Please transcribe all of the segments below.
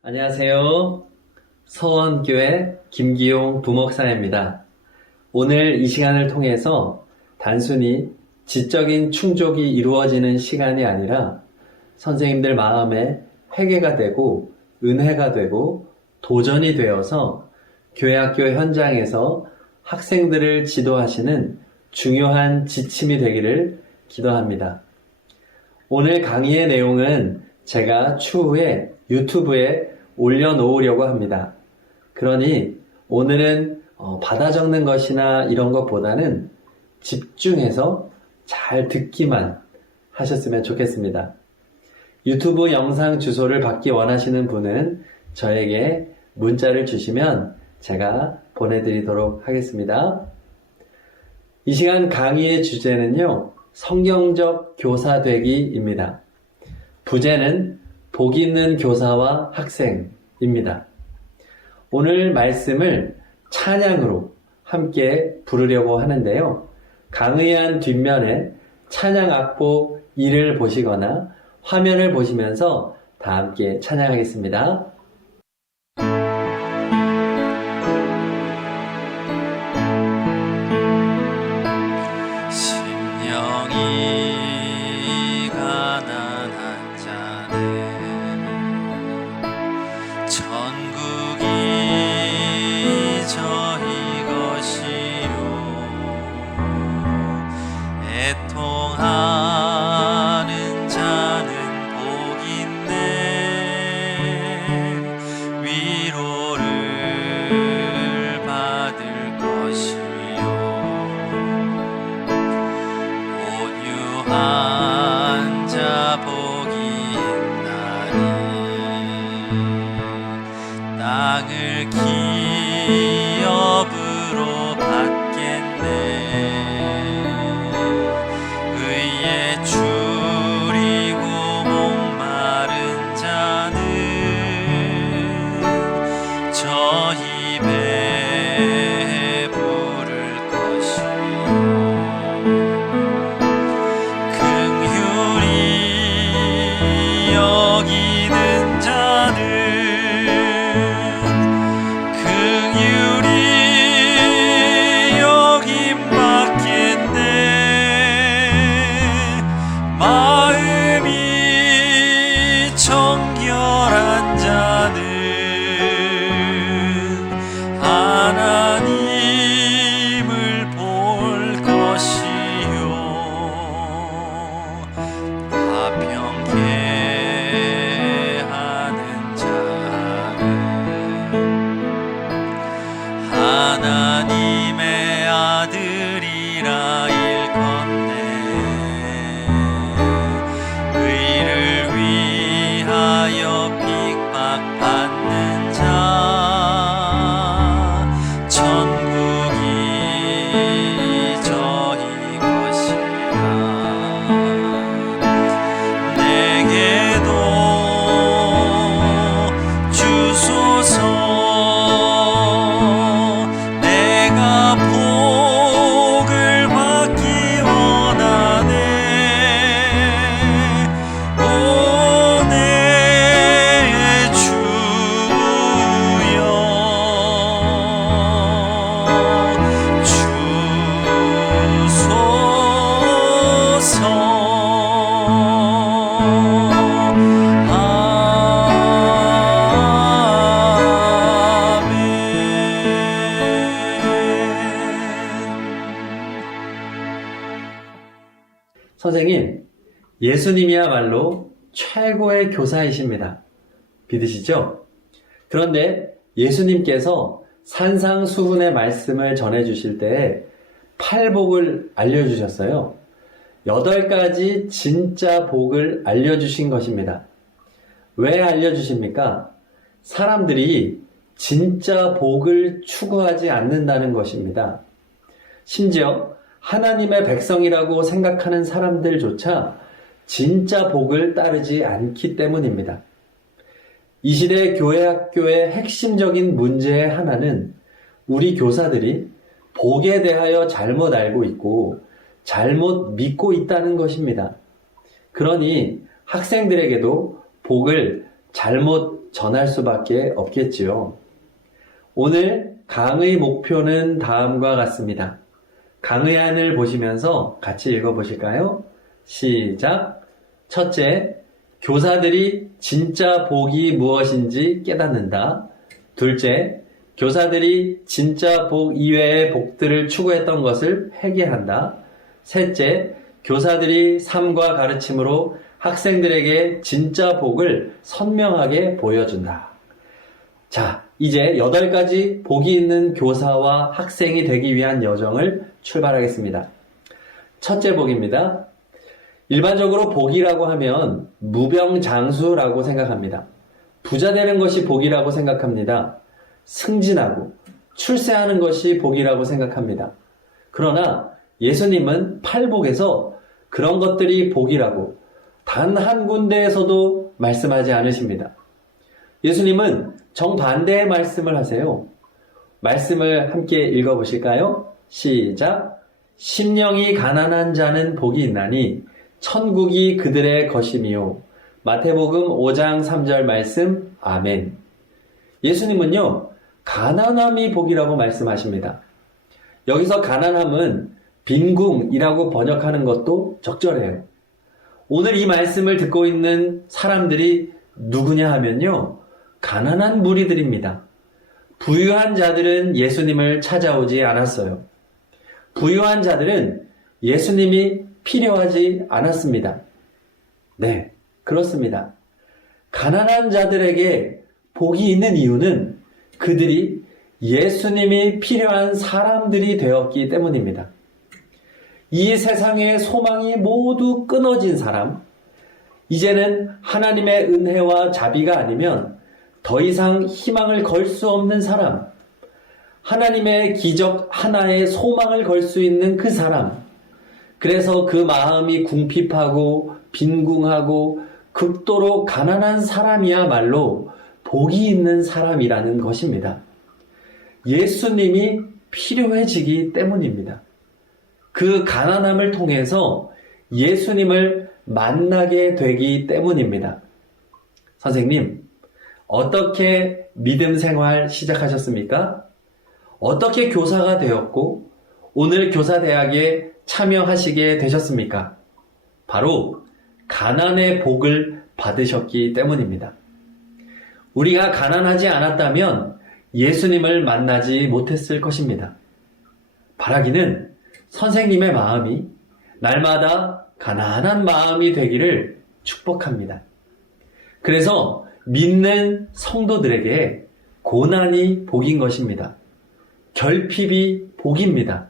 안녕하세요. 서원교회 김기용 부목사입니다. 오늘 이 시간을 통해서 단순히 지적인 충족이 이루어지는 시간이 아니라 선생님들 마음에 회개가 되고 은혜가 되고 도전이 되어서 교회학교 현장에서 학생들을 지도하시는 중요한 지침이 되기를 기도합니다. 오늘 강의의 내용은 제가 추후에 유튜브에 올려놓으려고 합니다. 그러니 오늘은 받아 적는 것이나 이런 것보다는 집중해서 잘 듣기만 하셨으면 좋겠습니다. 유튜브 영상 주소를 받기 원하시는 분은 저에게 문자를 주시면 제가 보내드리도록 하겠습니다. 이 시간 강의의 주제는요, 성경적 교사 되기입니다. 부제는 복 있는 교사와 학생입니다. 오늘 말씀을 찬양으로 함께 부르려고 하는데요. 강의한 뒷면에 찬양 악보 1을 보시거나 화면을 보시면서 다 함께 찬양하겠습니다. 애통하는 자는 복 있네. 위로를 받을 것이요 온유한 자 복이 있나니 땅을 기업으로 받겠네. 줄이고 목마른 자는 저 입에 부를 것이요 긍휼히 여기는 자는 긍휼히 여김받겠네. 마음이 정결한 자는 하나님을 볼 것이요 가평케 하는 자는 하나님의 아들이라 일컫네. 의를 위하여 핍박받는 자 천국이 저희 것이라. 내게도 주소서. 내가 복을 받기 원하네. 오 내 주여 주소서. 선생님, 예수님이야말로 최고의 교사이십니다. 믿으시죠? 그런데 예수님께서 산상수훈의 말씀을 전해주실 때 팔복을 알려주셨어요. 8가지 진짜 복을 알려주신 것입니다. 왜 알려주십니까? 사람들이 진짜 복을 추구하지 않는다는 것입니다. 심지어 하나님의 백성이라고 생각하는 사람들조차 진짜 복을 따르지 않기 때문입니다. 이 시대 교회학교의 핵심적인 문제의 하나는 우리 교사들이 복에 대하여 잘못 알고 있고 잘못 믿고 있다는 것입니다. 그러니 학생들에게도 복을 잘못 전할 수밖에 없겠지요. 오늘 강의 목표는 다음과 같습니다. 강의안을 보시면서 같이 읽어보실까요? 시작! 첫째, 교사들이 진짜 복이 무엇인지 깨닫는다. 둘째, 교사들이 진짜 복 이외의 복들을 추구했던 것을 회개한다. 셋째, 교사들이 삶과 가르침으로 학생들에게 진짜 복을 선명하게 보여준다. 자, 이제 8가지 복이 있는 교사와 학생이 되기 위한 여정을 출발하겠습니다. 첫째 복입니다. 일반적으로 복이라고 하면 무병장수라고 생각합니다. 부자 되는 것이 복이라고 생각합니다. 승진하고 출세하는 것이 복이라고 생각합니다. 그러나 예수님은 팔복에서 그런 것들이 복이라고 단 한 군데에서도 말씀하지 않으십니다. 예수님은 정반대의 말씀을 하세요. 말씀을 함께 읽어보실까요? 시작! 심령이 가난한 자는 복이 있나니 천국이 그들의 것임이요. 마태복음 5장 3절 말씀. 아멘. 예수님은요, 가난함이 복이라고 말씀하십니다. 여기서 가난함은 빈궁이라고 번역하는 것도 적절해요. 오늘 이 말씀을 듣고 있는 사람들이 누구냐 하면요, 가난한 무리들입니다. 부유한 자들은 예수님을 찾아오지 않았어요. 부유한 자들은 예수님이 필요하지 않았습니다. 네, 그렇습니다. 가난한 자들에게 복이 있는 이유는 그들이 예수님이 필요한 사람들이 되었기 때문입니다. 이 세상의 소망이 모두 끊어진 사람, 이제는 하나님의 은혜와 자비가 아니면 더 이상 희망을 걸 수 없는 사람, 하나님의 기적 하나에 소망을 걸 수 있는 그 사람, 그래서 그 마음이 궁핍하고 빈궁하고 극도로 가난한 사람이야말로 복이 있는 사람이라는 것입니다. 예수님이 필요해지기 때문입니다. 그 가난함을 통해서 예수님을 만나게 되기 때문입니다. 선생님, 어떻게 믿음 생활 시작하셨습니까? 어떻게 교사가 되었고 오늘 교사대학에 참여하시게 되셨습니까? 바로 가난의 복을 받으셨기 때문입니다. 우리가 가난하지 않았다면 예수님을 만나지 못했을 것입니다. 바라기는 선생님의 마음이 날마다 가난한 마음이 되기를 축복합니다. 그래서 믿는 성도들에게 고난이 복인 것입니다. 결핍이 복입니다.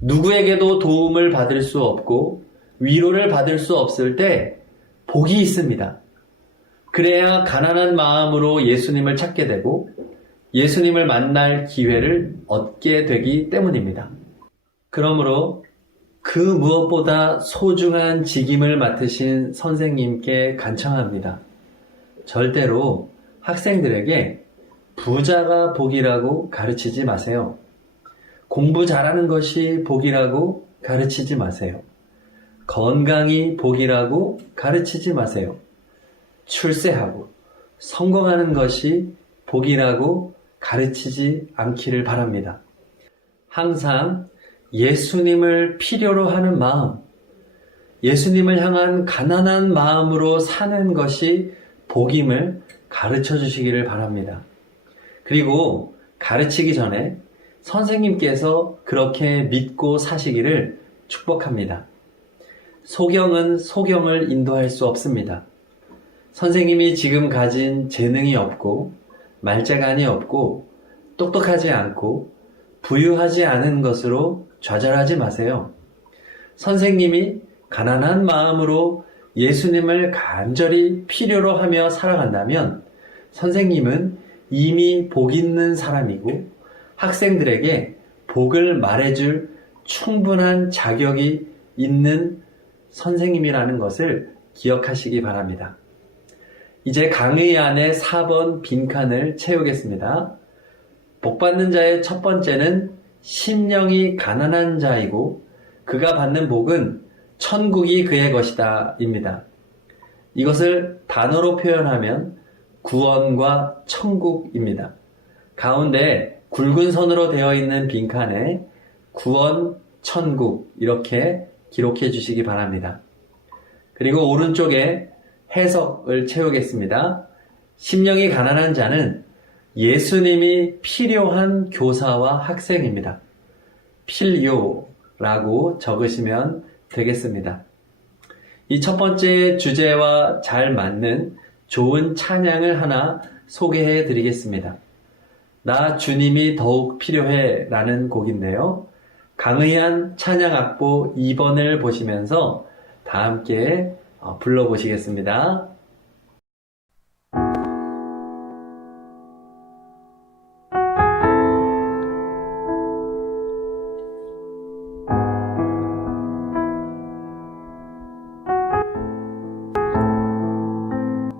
누구에게도 도움을 받을 수 없고 위로를 받을 수 없을 때 복이 있습니다. 그래야 가난한 마음으로 예수님을 찾게 되고 예수님을 만날 기회를 얻게 되기 때문입니다. 그러므로 그 무엇보다 소중한 직임을 맡으신 선생님께 간청합니다. 절대로 학생들에게 부자가 복이라고 가르치지 마세요. 공부 잘하는 것이 복이라고 가르치지 마세요. 건강이 복이라고 가르치지 마세요. 출세하고 성공하는 것이 복이라고 가르치지 않기를 바랍니다. 항상 예수님을 필요로 하는 마음, 예수님을 향한 가난한 마음으로 사는 것이 복임을 가르쳐 주시기를 바랍니다. 그리고 가르치기 전에 선생님께서 그렇게 믿고 사시기를 축복합니다. 소경은 소경을 인도할 수 없습니다. 선생님이 지금 가진 재능이 없고 말재간이 없고 똑똑하지 않고 부유하지 않은 것으로 좌절하지 마세요. 선생님이 가난한 마음으로 예수님을 간절히 필요로 하며 살아간다면 선생님은 이미 복 있는 사람이고 학생들에게 복을 말해줄 충분한 자격이 있는 선생님이라는 것을 기억하시기 바랍니다. 이제 강의 안에 4번 빈칸을 채우겠습니다. 복받는 자의 첫 번째는 심령이 가난한 자이고 그가 받는 복은 천국이 그의 것이다 입니다. 이것을 단어로 표현하면 구원과 천국입니다. 가운데 굵은 선으로 되어 있는 빈칸에 구원, 천국 이렇게 기록해 주시기 바랍니다. 그리고 오른쪽에 해석을 채우겠습니다. 심령이 가난한 자는 예수님이 필요한 교사와 학생입니다. 필요라고 적으시면 되겠습니다. 이 첫 번째 주제와 잘 맞는 좋은 찬양을 하나 소개해 드리겠습니다. 나 주님이 더욱 필요해 라는 곡인데요. 강의한 찬양 악보 2번을 보시면서 다 함께 불러보시겠습니다.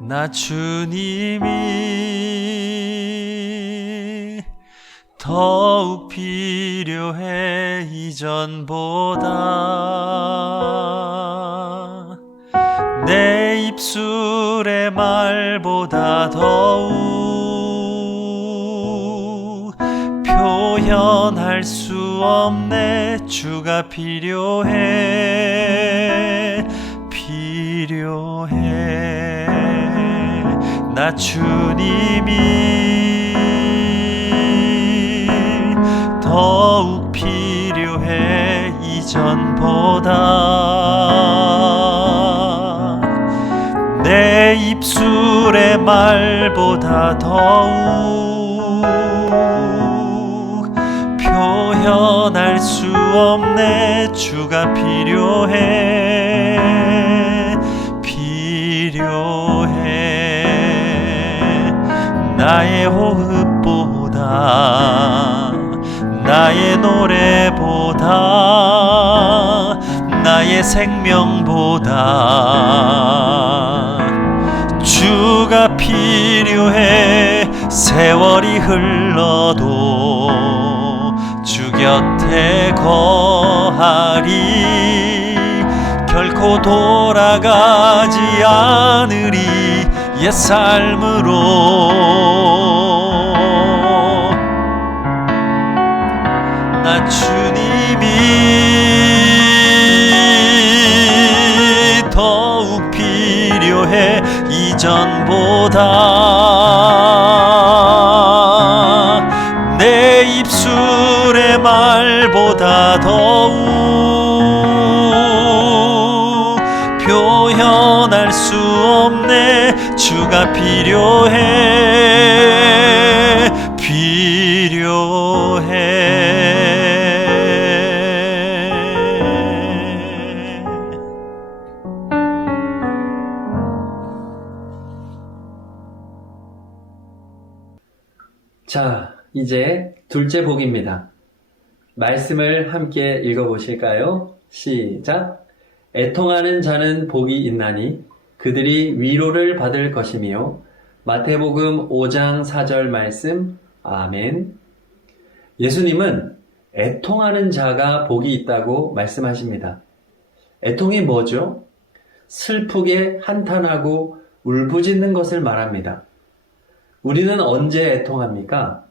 나 주님이 더욱 필요해 이전보다 내 입술의 말보다 더욱 표현할 수 없네 주가 필요해 나 주님이 더욱 필요해 이전보다 내 입술의 말보다 더욱 표현할 수 없네 주가 필요해 나의 호흡보다 나의 노래보다 나의 생명보다 주가 필요해 세월이 흘러도 주 곁에 거하리 결코 돌아가지 않으리 옛 삶으로 나 주님이 더욱 필요해 이전보다 내 입술의 말보다 더욱 표현할 수 없네 주가 필요해 자, 이제 둘째 복입니다. 말씀을 함께 읽어보실까요? 시작! 애통하는 자는 복이 있나니 그들이 위로를 받을 것이며 마태복음 5장 4절 말씀 아멘. 예수님은 애통하는 자가 복이 있다고 말씀하십니다. 애통이 뭐죠? 슬프게 한탄하고 울부짖는 것을 말합니다. 우리는 언제 애통합니까?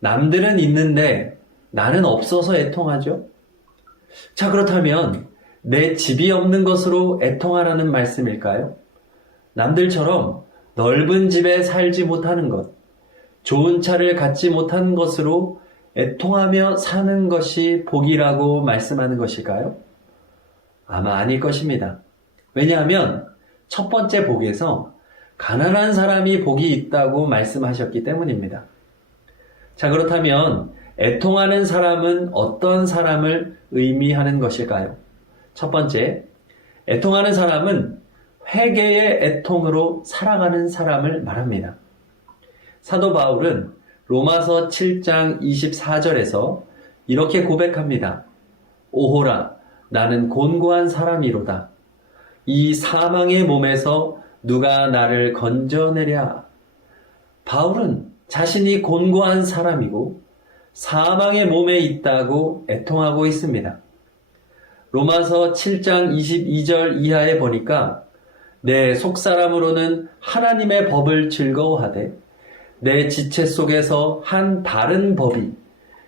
남들은 있는데 나는 없어서 애통하죠? 자, 그렇다면 내 집이 없는 것으로 애통하라는 말씀일까요? 남들처럼 넓은 집에 살지 못하는 것, 좋은 차를 갖지 못하는 것으로 애통하며 사는 것이 복이라고 말씀하는 것일까요? 아마 아닐 것입니다. 왜냐하면 첫 번째 복에서 가난한 사람이 복이 있다고 말씀하셨기 때문입니다. 자, 그렇다면 애통하는 사람은 어떤 사람을 의미하는 것일까요? 첫 번째, 애통하는 사람은 회개의 애통으로 살아가는 사람을 말합니다. 사도 바울은 로마서 7장 24절에서 이렇게 고백합니다. 오호라, 나는 곤고한 사람이로다. 이 사망의 몸에서 누가 나를 건져내랴. 바울은 자신이 곤고한 사람이고 사망의 몸에 있다고 애통하고 있습니다. 로마서 7장 22절 이하에 보니까 내 속사람으로는 하나님의 법을 즐거워하되 내 지체 속에서 한 다른 법이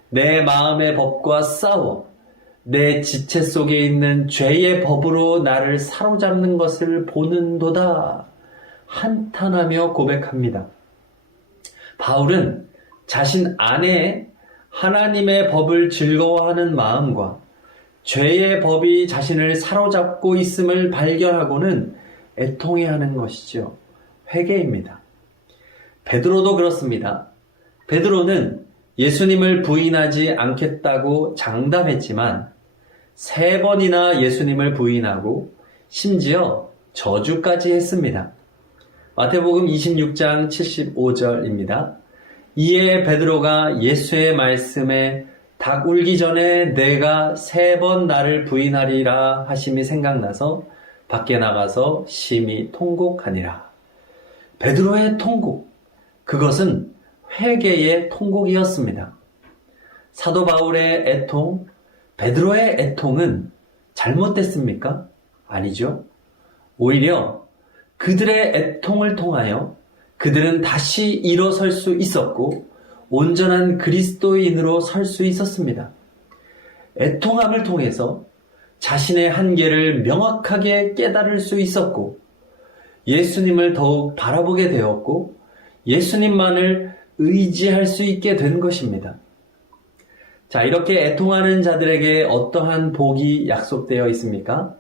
내 마음의 법과 싸워 내 지체 속에 있는 죄의 법으로 나를 사로잡는 것을 보는도다 한탄하며 고백합니다. 바울은 자신 안에 하나님의 법을 즐거워하는 마음과 죄의 법이 자신을 사로잡고 있음을 발견하고는 애통해하는 것이죠. 회개입니다. 베드로도 그렇습니다. 베드로는 예수님을 부인하지 않겠다고 장담했지만 3번이나 예수님을 부인하고 심지어 저주까지 했습니다. 마태복음 26장 75절입니다. 이에 베드로가 예수의 말씀에 닭 울기 전에 내가 3번 나를 부인하리라 하심이 생각나서 밖에 나가서 심히 통곡하니라. 베드로의 통곡, 그것은 회개의 통곡이었습니다. 사도 바울의 애통, 베드로의 애통은 잘못됐습니까? 아니죠. 오히려 그들의 애통을 통하여 그들은 다시 일어설 수 있었고 온전한 그리스도인으로 설 수 있었습니다. 애통함을 통해서 자신의 한계를 명확하게 깨달을 수 있었고 예수님을 더욱 바라보게 되었고 예수님만을 의지할 수 있게 된 것입니다. 자, 이렇게 애통하는 자들에게 어떠한 복이 약속되어 있습니까?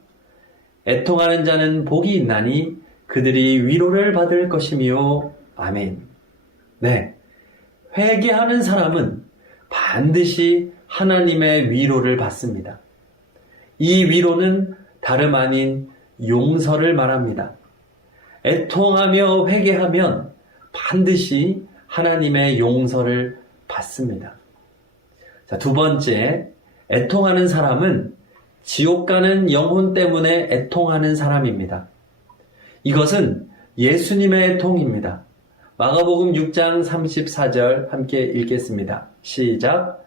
애통하는 자는 복이 있나니 그들이 위로를 받을 것이며 아멘. 네, 회개하는 사람은 반드시 하나님의 위로를 받습니다. 이 위로는 다름 아닌 용서를 말합니다. 애통하며 회개하면 반드시 하나님의 용서를 받습니다. 자, 2번째, 애통하는 사람은 지옥 가는 영혼 때문에 애통하는 사람입니다. 이것은 예수님의 애통입니다. 마가복음 6장 34절 함께 읽겠습니다. 시작.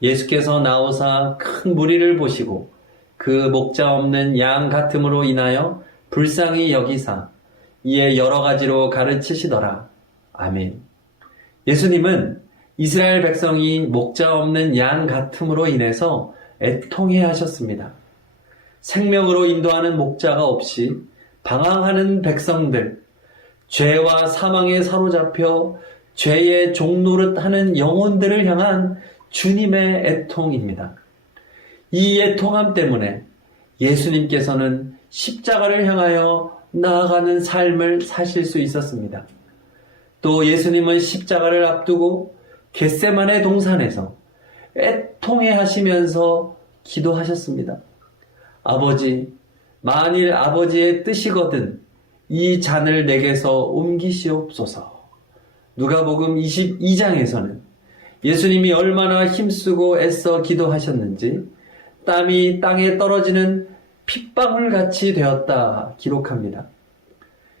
예수께서 나오사 큰 무리를 보시고 그 목자 없는 양 같음으로 인하여 불쌍히 여기사 이에 여러 가지로 가르치시더라. 아멘. 예수님은 이스라엘 백성이 목자 없는 양 같음으로 인해서 애통해 하셨습니다. 생명으로 인도하는 목자가 없이 방황하는 백성들, 죄와 사망에 사로잡혀 죄의 종노릇하는 영혼들을 향한 주님의 애통입니다. 이 애통함 때문에 예수님께서는 십자가를 향하여 나아가는 삶을 사실 수 있었습니다. 또 예수님은 십자가를 앞두고 겟세마네 동산에서 애통해 하시면서 기도하셨습니다. 아버지, 만일 아버지의 뜻이거든 이 잔을 내게서 옮기시옵소서. 누가복음 22장에서는 예수님이 얼마나 힘쓰고 애써 기도하셨는지 땀이 땅에 떨어지는 핏방울같이 되었다 기록합니다.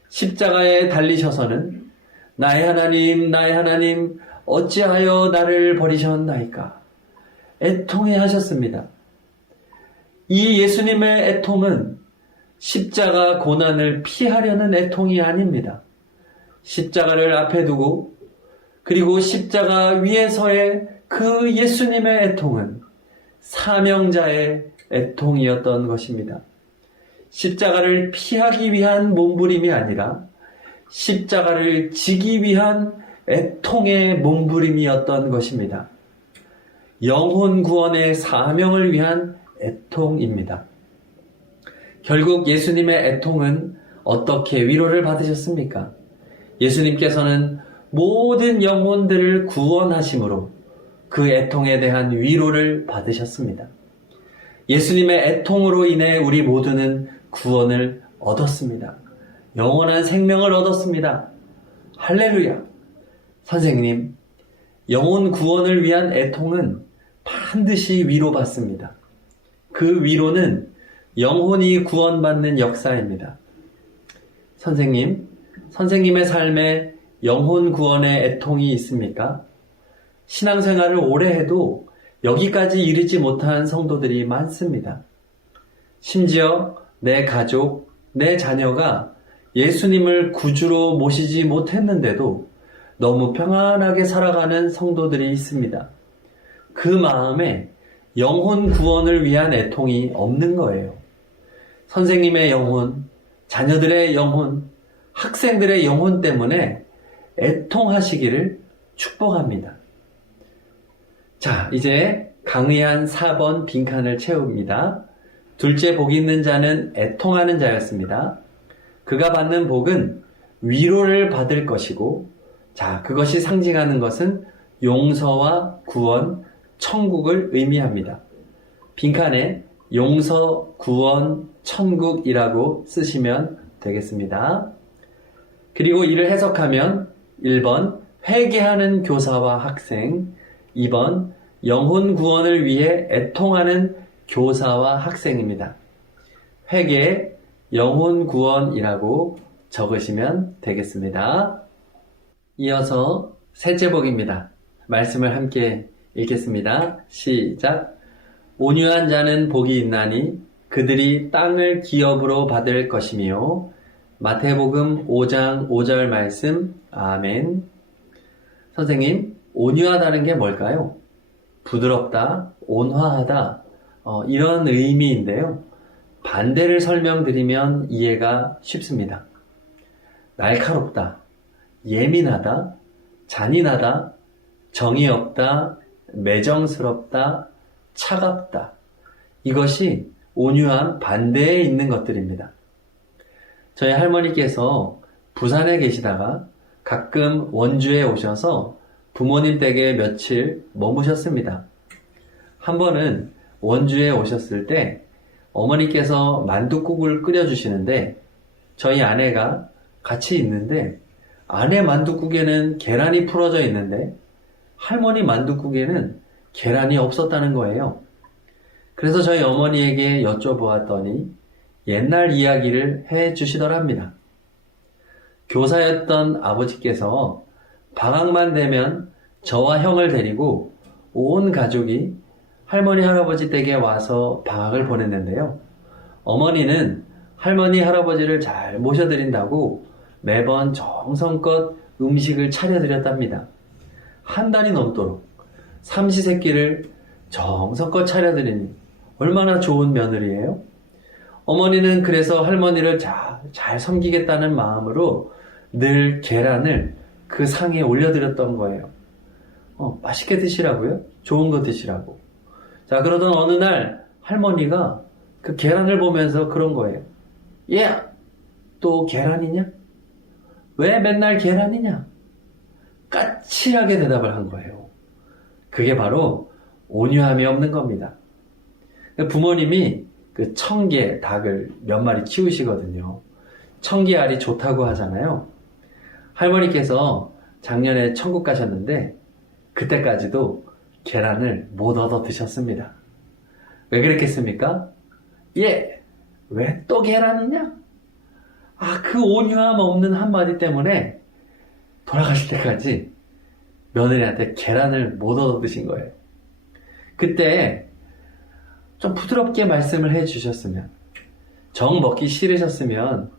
십자가에 달리셔서는 나의 하나님 어찌하여 나를 버리셨나이까 애통해 하셨습니다. 이 예수님의 애통은 십자가 고난을 피하려는 애통이 아닙니다. 십자가를 앞에 두고 그리고 십자가 위에서의 그 예수님의 애통은 사명자의 애통이었던 것입니다. 십자가를 피하기 위한 몸부림이 아니라 십자가를 지기 위한 애통의 몸부림이었던 것입니다. 영혼 구원의 사명을 위한 애통입니다. 결국 예수님의 애통은 어떻게 위로를 받으셨습니까? 예수님께서는 모든 영혼들을 구원하심으로 그 애통에 대한 위로를 받으셨습니다. 예수님의 애통으로 인해 우리 모두는 구원을 얻었습니다. 영원한 생명을 얻었습니다. 할렐루야! 선생님, 영혼 구원을 위한 애통은 반드시 위로받습니다. 그 위로는 영혼이 구원받는 역사입니다. 선생님의 삶에 영혼 구원의 애통이 있습니까? 신앙생활을 오래 해도 여기까지 이르지 못한 성도들이 많습니다. 심지어 내 가족, 내 자녀가 예수님을 구주로 모시지 못했는데도 너무 평안하게 살아가는 성도들이 있습니다. 그 마음에 영혼 구원을 위한 애통이 없는 거예요. 선생님의 영혼, 자녀들의 영혼, 학생들의 영혼 때문에 애통하시기를 축복합니다. 자, 이제 강의한 4번 빈칸을 채웁니다. 둘째 복이 있는 자는 애통하는 자였습니다. 그가 받는 복은 위로를 받을 것이고, 자, 그것이 상징하는 것은 용서와 구원, 천국을 의미합니다. 빈칸에 용서, 구원, 천국이라고 쓰시면 되겠습니다. 그리고 이를 해석하면 1번 회개하는 교사와 학생, 2번 영혼 구원을 위해 애통하는 교사와 학생입니다. 회개, 영혼 구원이라고 적으시면 되겠습니다. 이어서 셋째 복입니다. 말씀을 함께 읽겠습니다. 시작. 온유한 자는 복이 있나니 그들이 땅을 기업으로 받을 것이며. 마태복음 5장 5절 말씀. 아멘. 선생님, 온유하다는 게 뭘까요? 부드럽다, 온화하다, 이런 의미인데요. 반대를 설명드리면 이해가 쉽습니다. 날카롭다, 예민하다, 잔인하다, 정이 없다, 매정스럽다, 차갑다. 이것이 온유한 반대에 있는 것들입니다. 저희 할머니께서 부산에 계시다가 가끔 원주에 오셔서 부모님 댁에 며칠 머무셨습니다. 한 번은 원주에 오셨을 때 어머니께서 만둣국을 끓여주시는데 저희 아내가 같이 있는데 아내 만둣국에는 계란이 풀어져 있는데 할머니 만둣국에는 계란이 없었다는 거예요. 그래서 저희 어머니에게 여쭤보았더니 옛날 이야기를 해 주시더랍니다. 교사였던 아버지께서 방학만 되면 저와 형을 데리고 온 가족이 할머니 할아버지 댁에 와서 방학을 보냈는데요. 어머니는 할머니 할아버지를 잘 모셔드린다고 매번 정성껏 음식을 차려드렸답니다. 한 달이 넘도록 삼시세끼를 정성껏 차려드리니 얼마나 좋은 며느리예요? 어머니는 그래서 할머니를 잘 섬기겠다는 마음으로 늘 계란을 그 상에 올려드렸던 거예요. 맛있게 드시라고요? 좋은 거 드시라고. 자, 그러던 어느 날 할머니가 그 계란을 보면서 그런 거예요. 얘, 또 계란이냐? 왜 맨날 계란이냐? 까칠하게 대답을 한 거예요. 그게 바로 온유함이 없는 겁니다. 부모님이 그 청개, 닭을 몇 마리 키우시거든요. 청개알이 좋다고 하잖아요. 할머니께서 작년에 천국 가셨는데 그때까지도 계란을 못 얻어 드셨습니다. 왜 그랬겠습니까? 예, 왜 또 계란이냐? 그 온유함 없는 한마디 때문에 돌아가실 때까지 며느리한테 계란을 못 얻어 드신 거예요. 그때 좀 부드럽게 말씀을 해 주셨으면, 정 먹기 싫으셨으면,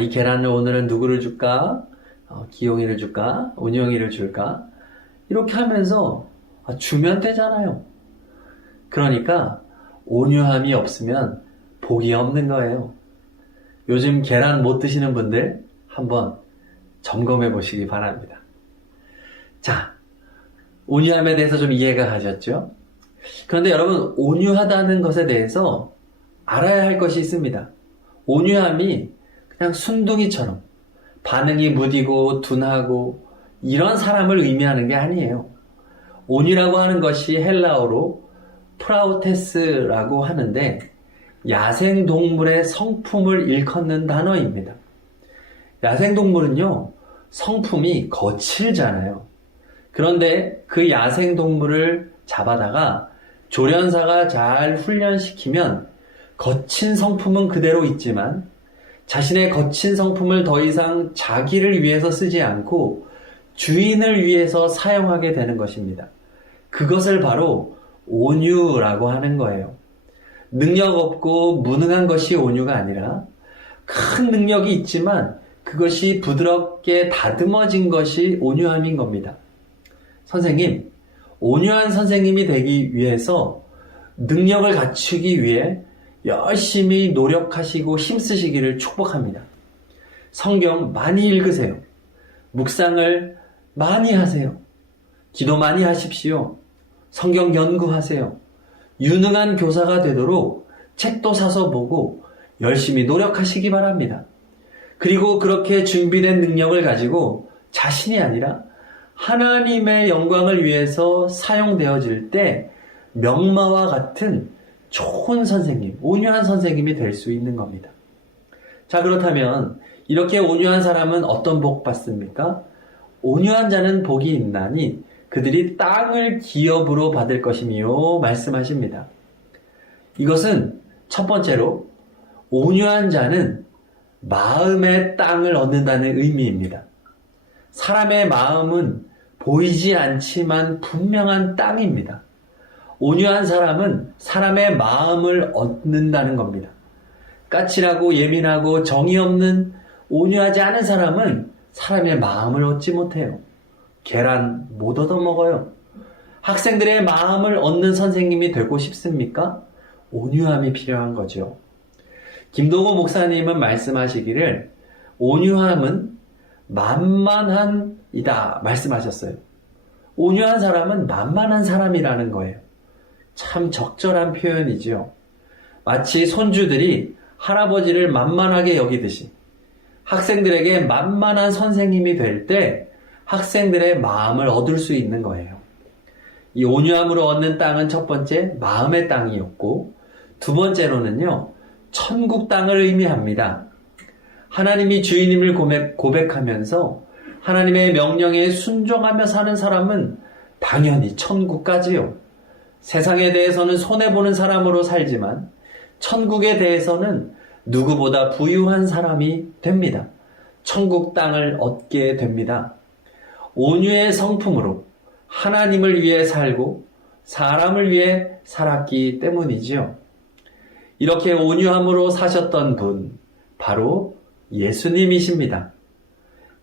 이 계란을 오늘은 누구를 줄까? 기용이를 줄까? 운영이를 줄까? 이렇게 하면서 주면 되잖아요. 그러니까 온유함이 없으면 복이 없는 거예요. 요즘 계란 못 드시는 분들 한번 점검해 보시기 바랍니다. 자, 온유함에 대해서 좀 이해가 가셨죠? 그런데 여러분, 온유하다는 것에 대해서 알아야 할 것이 있습니다. 온유함이 그냥 순둥이처럼 반응이 무디고 둔하고 이런 사람을 의미하는 게 아니에요. 온유라고 하는 것이 헬라어로 프라우테스라고 하는데 야생동물의 성품을 일컫는 단어입니다. 야생동물은요, 성품이 거칠잖아요. 그런데 그 야생동물을 잡아다가 조련사가 잘 훈련시키면 거친 성품은 그대로 있지만 자신의 거친 성품을 더 이상 자기를 위해서 쓰지 않고 주인을 위해서 사용하게 되는 것입니다. 그것을 바로 온유라고 하는 거예요. 능력 없고 무능한 것이 온유가 아니라 큰 능력이 있지만 그것이 부드럽게 다듬어진 것이 온유함인 겁니다. 선생님, 온유한 선생님이 되기 위해서 능력을 갖추기 위해 열심히 노력하시고 힘쓰시기를 축복합니다. 성경 많이 읽으세요. 묵상을 많이 하세요. 기도 많이 하십시오. 성경 연구하세요. 유능한 교사가 되도록 책도 사서 보고 열심히 노력하시기 바랍니다. 그리고 그렇게 준비된 능력을 가지고 자신이 아니라 하나님의 영광을 위해서 사용되어질 때 명마와 같은 좋은 선생님, 온유한 선생님이 될 수 있는 겁니다. 자, 그렇다면 이렇게 온유한 사람은 어떤 복 받습니까? 온유한 자는 복이 있나니 그들이 땅을 기업으로 받을 것이며 말씀하십니다. 이것은 첫 번째로 온유한 자는 마음의 땅을 얻는다는 의미입니다. 사람의 마음은 보이지 않지만 분명한 땅입니다. 온유한 사람은 사람의 마음을 얻는다는 겁니다. 까칠하고 예민하고 정이 없는 온유하지 않은 사람은 사람의 마음을 얻지 못해요. 계란 못 얻어먹어요. 학생들의 마음을 얻는 선생님이 되고 싶습니까? 온유함이 필요한 거죠. 김동호 목사님은 말씀하시기를 온유함은 만만한이다 말씀하셨어요. 온유한 사람은 만만한 사람이라는 거예요. 참 적절한 표현이죠. 마치 손주들이 할아버지를 만만하게 여기듯이 학생들에게 만만한 선생님이 될 때 학생들의 마음을 얻을 수 있는 거예요. 이 온유함으로 얻는 땅은 첫 번째 마음의 땅이었고, 두 번째로는요 천국 땅을 의미합니다. 하나님이 주인임을 고백하면서 하나님의 명령에 순종하며 사는 사람은 당연히 천국까지요. 세상에 대해서는 손해보는 사람으로 살지만 천국에 대해서는 누구보다 부유한 사람이 됩니다. 천국 땅을 얻게 됩니다. 온유의 성품으로 하나님을 위해 살고 사람을 위해 살았기 때문이지요. 이렇게 온유함으로 사셨던 분, 바로 예수님이십니다.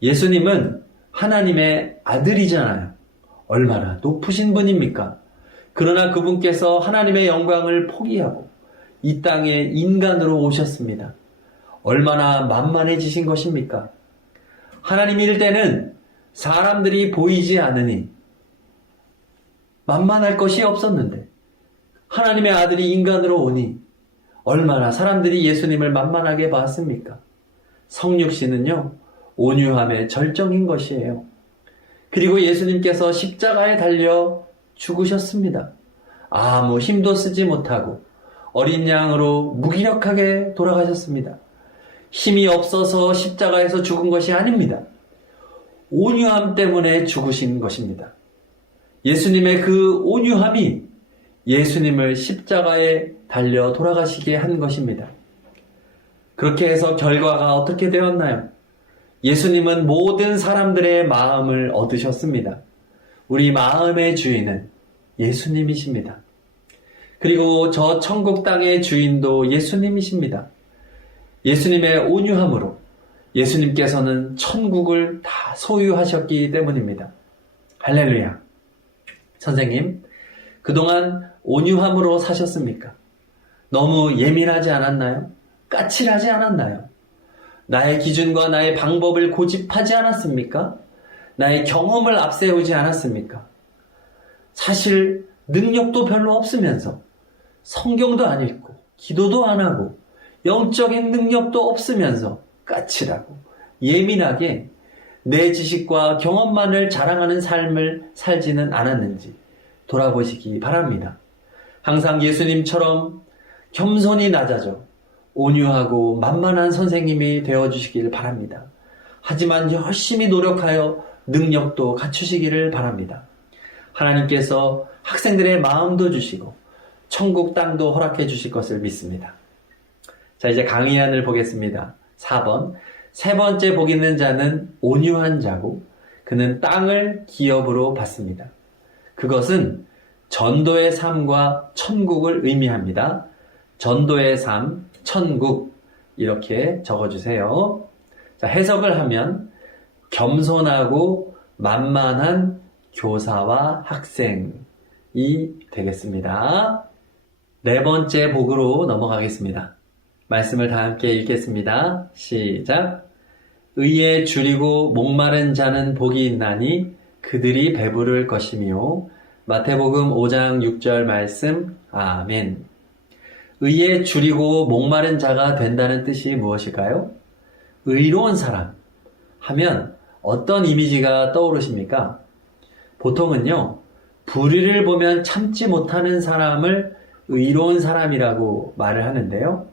예수님은 하나님의 아들이잖아요. 얼마나 높으신 분입니까? 그러나 그분께서 하나님의 영광을 포기하고 이 땅에 인간으로 오셨습니다. 얼마나 만만해지신 것입니까? 하나님 일 때는 사람들이 보이지 않으니 만만할 것이 없었는데 하나님의 아들이 인간으로 오니 얼마나 사람들이 예수님을 만만하게 봤습니까? 성육신은요 온유함의 절정인 것이에요. 그리고 예수님께서 십자가에 달려 죽으셨습니다. 아무 힘도 쓰지 못하고 어린 양으로 무기력하게 돌아가셨습니다. 힘이 없어서 십자가에서 죽은 것이 아닙니다. 온유함 때문에 죽으신 것입니다. 예수님의 그 온유함이 예수님을 십자가에 달려 돌아가시게 한 것입니다. 그렇게 해서 결과가 어떻게 되었나요? 예수님은 모든 사람들의 마음을 얻으셨습니다. 우리 마음의 주인은 예수님이십니다. 그리고 저 천국 땅의 주인도 예수님이십니다. 예수님의 온유함으로 예수님께서는 천국을 다 소유하셨기 때문입니다. 할렐루야. 선생님, 그동안 온유함으로 사셨습니까? 너무 예민하지 않았나요? 까칠하지 않았나요? 나의 기준과 나의 방법을 고집하지 않았습니까? 나의 경험을 앞세우지 않았습니까? 사실 능력도 별로 없으면서 성경도 안 읽고 기도도 안 하고 영적인 능력도 없으면서 까칠하고 예민하게 내 지식과 경험만을 자랑하는 삶을 살지는 않았는지 돌아보시기 바랍니다. 항상 예수님처럼 겸손히 낮아져 온유하고 만만한 선생님이 되어주시길 바랍니다. 하지만 열심히 노력하여 능력도 갖추시기를 바랍니다. 하나님께서 학생들의 마음도 주시고 천국 땅도 허락해 주실 것을 믿습니다. 자, 이제 강의안을 보겠습니다. 4번. 세 번째 복 있는 자는 온유한 자고 그는 땅을 기업으로 받습니다. 그것은 전도의 삶과 천국을 의미합니다. 전도의 삶, 천국. 이렇게 적어주세요. 자, 해석을 하면 겸손하고 만만한 교사와 학생이 되겠습니다. 네 번째 복으로 넘어가겠습니다. 말씀을 다 함께 읽겠습니다. 시작. 의에 줄이고 목마른 자는 복이 있나니 그들이 배부를 것이며. 마태복음 5장 6절 말씀. 아멘. 의에 줄이고 목마른 자가 된다는 뜻이 무엇일까요? 의로운 사람 하면 어떤 이미지가 떠오르십니까? 보통은요, 불의를 보면 참지 못하는 사람을 의로운 사람이라고 말을 하는데요.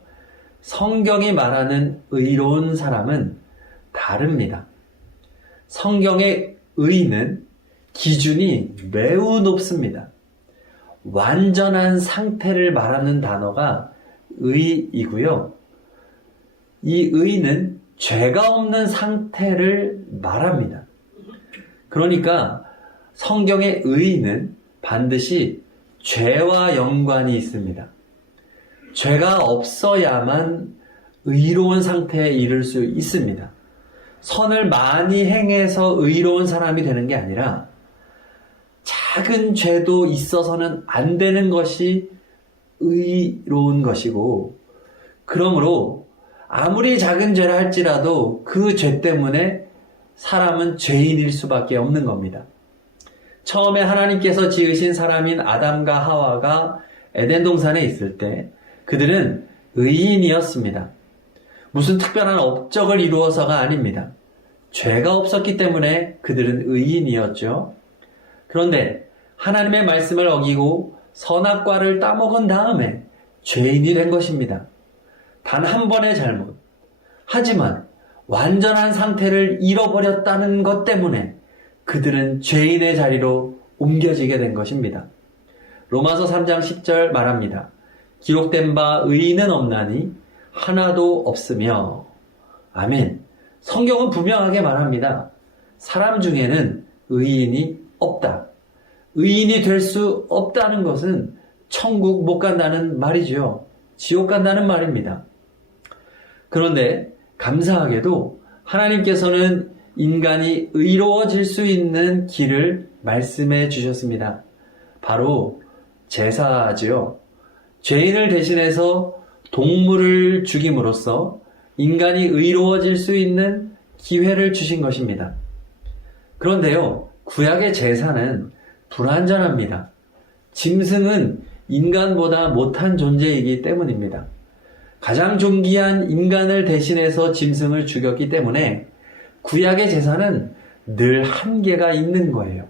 성경이 말하는 의로운 사람은 다릅니다. 성경의 의는 기준이 매우 높습니다. 완전한 상태를 말하는 단어가 의이고요. 이 의는 죄가 없는 상태를 말합니다. 그러니까 성경의 의는 반드시 죄와 연관이 있습니다. 죄가 없어야만 의로운 상태에 이를 수 있습니다. 선을 많이 행해서 의로운 사람이 되는 게 아니라 작은 죄도 있어서는 안 되는 것이 의로운 것이고, 그러므로 아무리 작은 죄라 할지라도 그 죄 때문에 사람은 죄인일 수밖에 없는 겁니다. 처음에 하나님께서 지으신 사람인 아담과 하와가 에덴 동산에 있을 때 그들은 의인이었습니다. 무슨 특별한 업적을 이루어서가 아닙니다. 죄가 없었기 때문에 그들은 의인이었죠. 그런데 하나님의 말씀을 어기고 선악과를 따먹은 다음에 죄인이 된 것입니다. 단 한 번의 잘못. 하지만 완전한 상태를 잃어버렸다는 것 때문에 그들은 죄인의 자리로 옮겨지게 된 것입니다. 로마서 3장 10절 말합니다. 기록된 바 의인은 없나니 하나도 없으며. 아멘. 성경은 분명하게 말합니다. 사람 중에는 의인이 없다. 의인이 될 수 없다는 것은 천국 못 간다는 말이죠. 지옥 간다는 말입니다. 그런데 감사하게도 하나님께서는 인간이 의로워질 수 있는 길을 말씀해 주셨습니다. 바로 제사지요. 죄인을 대신해서 동물을 죽임으로써 인간이 의로워질 수 있는 기회를 주신 것입니다. 그런데요, 구약의 제사는 불완전합니다. 짐승은 인간보다 못한 존재이기 때문입니다. 가장 존귀한 인간을 대신해서 짐승을 죽였기 때문에 구약의 제사는 늘 한계가 있는 거예요.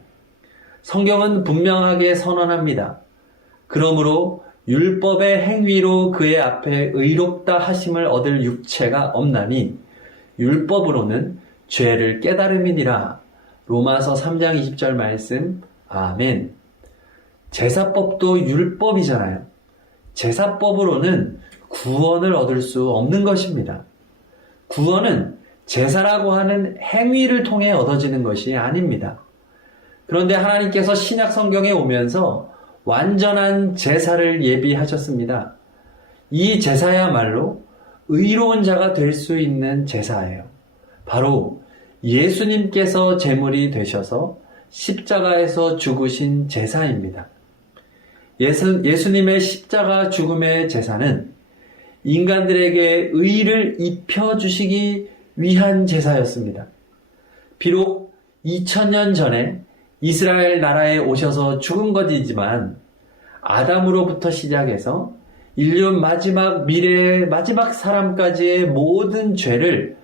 성경은 분명하게 선언합니다. 그러므로 율법의 행위로 그의 앞에 의롭다 하심을 얻을 육체가 없나니 율법으로는 죄를 깨달음이니라. 로마서 3장 20절 말씀. 아멘. 제사법도 율법이잖아요. 제사법으로는 구원을 얻을 수 없는 것입니다. 구원은 제사라고 하는 행위를 통해 얻어지는 것이 아닙니다. 그런데 하나님께서 신약 성경에 오면서 완전한 제사를 예비하셨습니다. 이 제사야말로 의로운 자가 될 수 있는 제사예요. 바로 예수님께서 제물이 되셔서 십자가에서 죽으신 제사입니다. 예수님의 십자가 죽음의 제사는 인간들에게 의를 입혀주시기 위한 제사였습니다. 비록 2000년 전에 이스라엘 나라에 오셔서 죽은 것이지만 아담으로부터 시작해서 인류 마지막 미래의 마지막 사람까지의 모든 죄를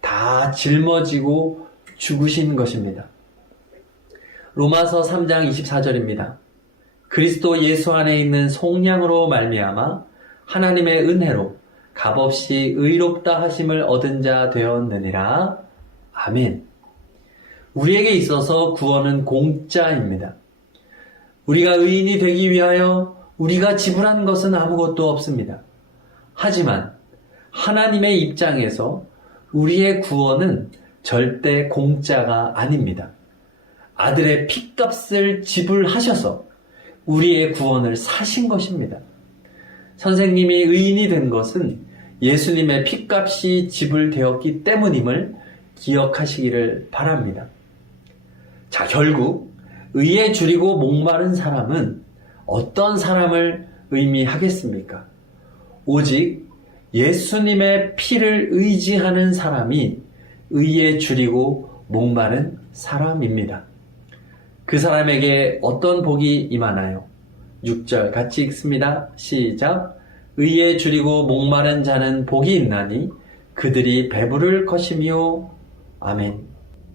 다 짊어지고 죽으신 것입니다. 로마서 3장 24절입니다. 그리스도 예수 안에 있는 속량으로 말미암아 하나님의 은혜로 값없이 의롭다 하심을 얻은 자 되었느니라. 아멘. 우리에게 있어서 구원은 공짜입니다. 우리가 의인이 되기 위하여 우리가 지불한 것은 아무것도 없습니다. 하지만 하나님의 입장에서 우리의 구원은 절대 공짜가 아닙니다. 아들의 핏값을 지불하셔서 우리의 구원을 사신 것입니다. 선생님이 의인이 된 것은 예수님의 핏값이 지불되었기 때문임을 기억하시기를 바랍니다. 자, 결국 의에 줄이고 목마른 사람은 어떤 사람을 의미하겠습니까? 오직 예수님의 피를 의지하는 사람이 의에 줄이고 목마른 사람입니다. 그 사람에게 어떤 복이 임하나요? 6절 같이 읽습니다. 시작. 의에 줄이고 목마른 자는 복이 있나니 그들이 배부를 것이며. 아멘.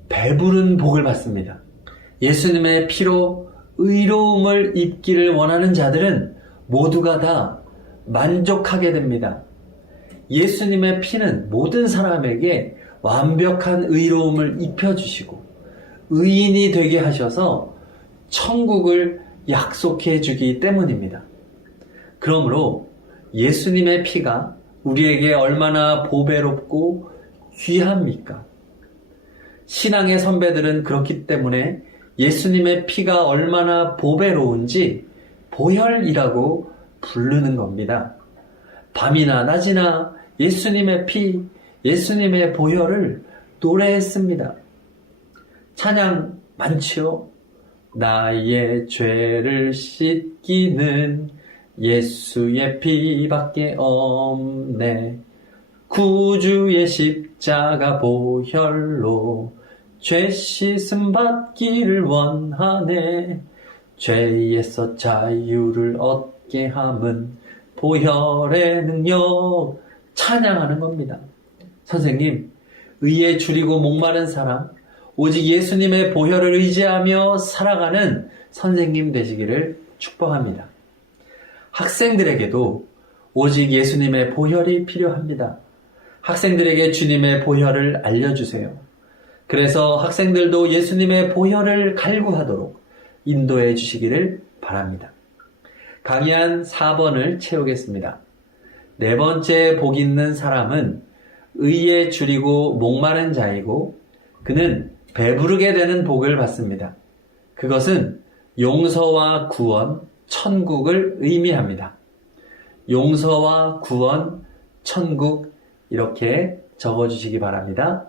배부른 복을 받습니다. 예수님의 피로 의로움을 입기를 원하는 자들은 모두가 다 만족하게 됩니다. 예수님의 피는 모든 사람에게 완벽한 의로움을 입혀주시고 의인이 되게 하셔서 천국을 약속해 주기 때문입니다. 그러므로 예수님의 피가 우리에게 얼마나 보배롭고 귀합니까? 신앙의 선배들은 그렇기 때문에 예수님의 피가 얼마나 보배로운지 보혈이라고 부르는 겁니다. 밤이나 낮이나 예수님의 피, 예수님의 보혈을 노래했습니다. 찬양 많지요? 나의 죄를 씻기는 예수의 피밖에 없네. 구주의 십자가 보혈로 죄 씻음 받기를 원하네. 죄에서 자유를 얻게 함은 보혈의 능력. 찬양하는 겁니다. 선생님, 의에 줄이고 목마른 사람, 오직 예수님의 보혈을 의지하며 살아가는 선생님 되시기를 축복합니다. 학생들에게도 오직 예수님의 보혈이 필요합니다. 학생들에게 주님의 보혈을 알려주세요. 그래서 학생들도 예수님의 보혈을 갈구하도록 인도해 주시기를 바랍니다. 강의한 4번을 채우겠습니다. 네 번째 복 있는 사람은 의에 줄이고 목마른 자이고 그는 배부르게 되는 복을 받습니다. 그것은 용서와 구원, 천국을 의미합니다. 용서와 구원, 천국 이렇게 적어주시기 바랍니다.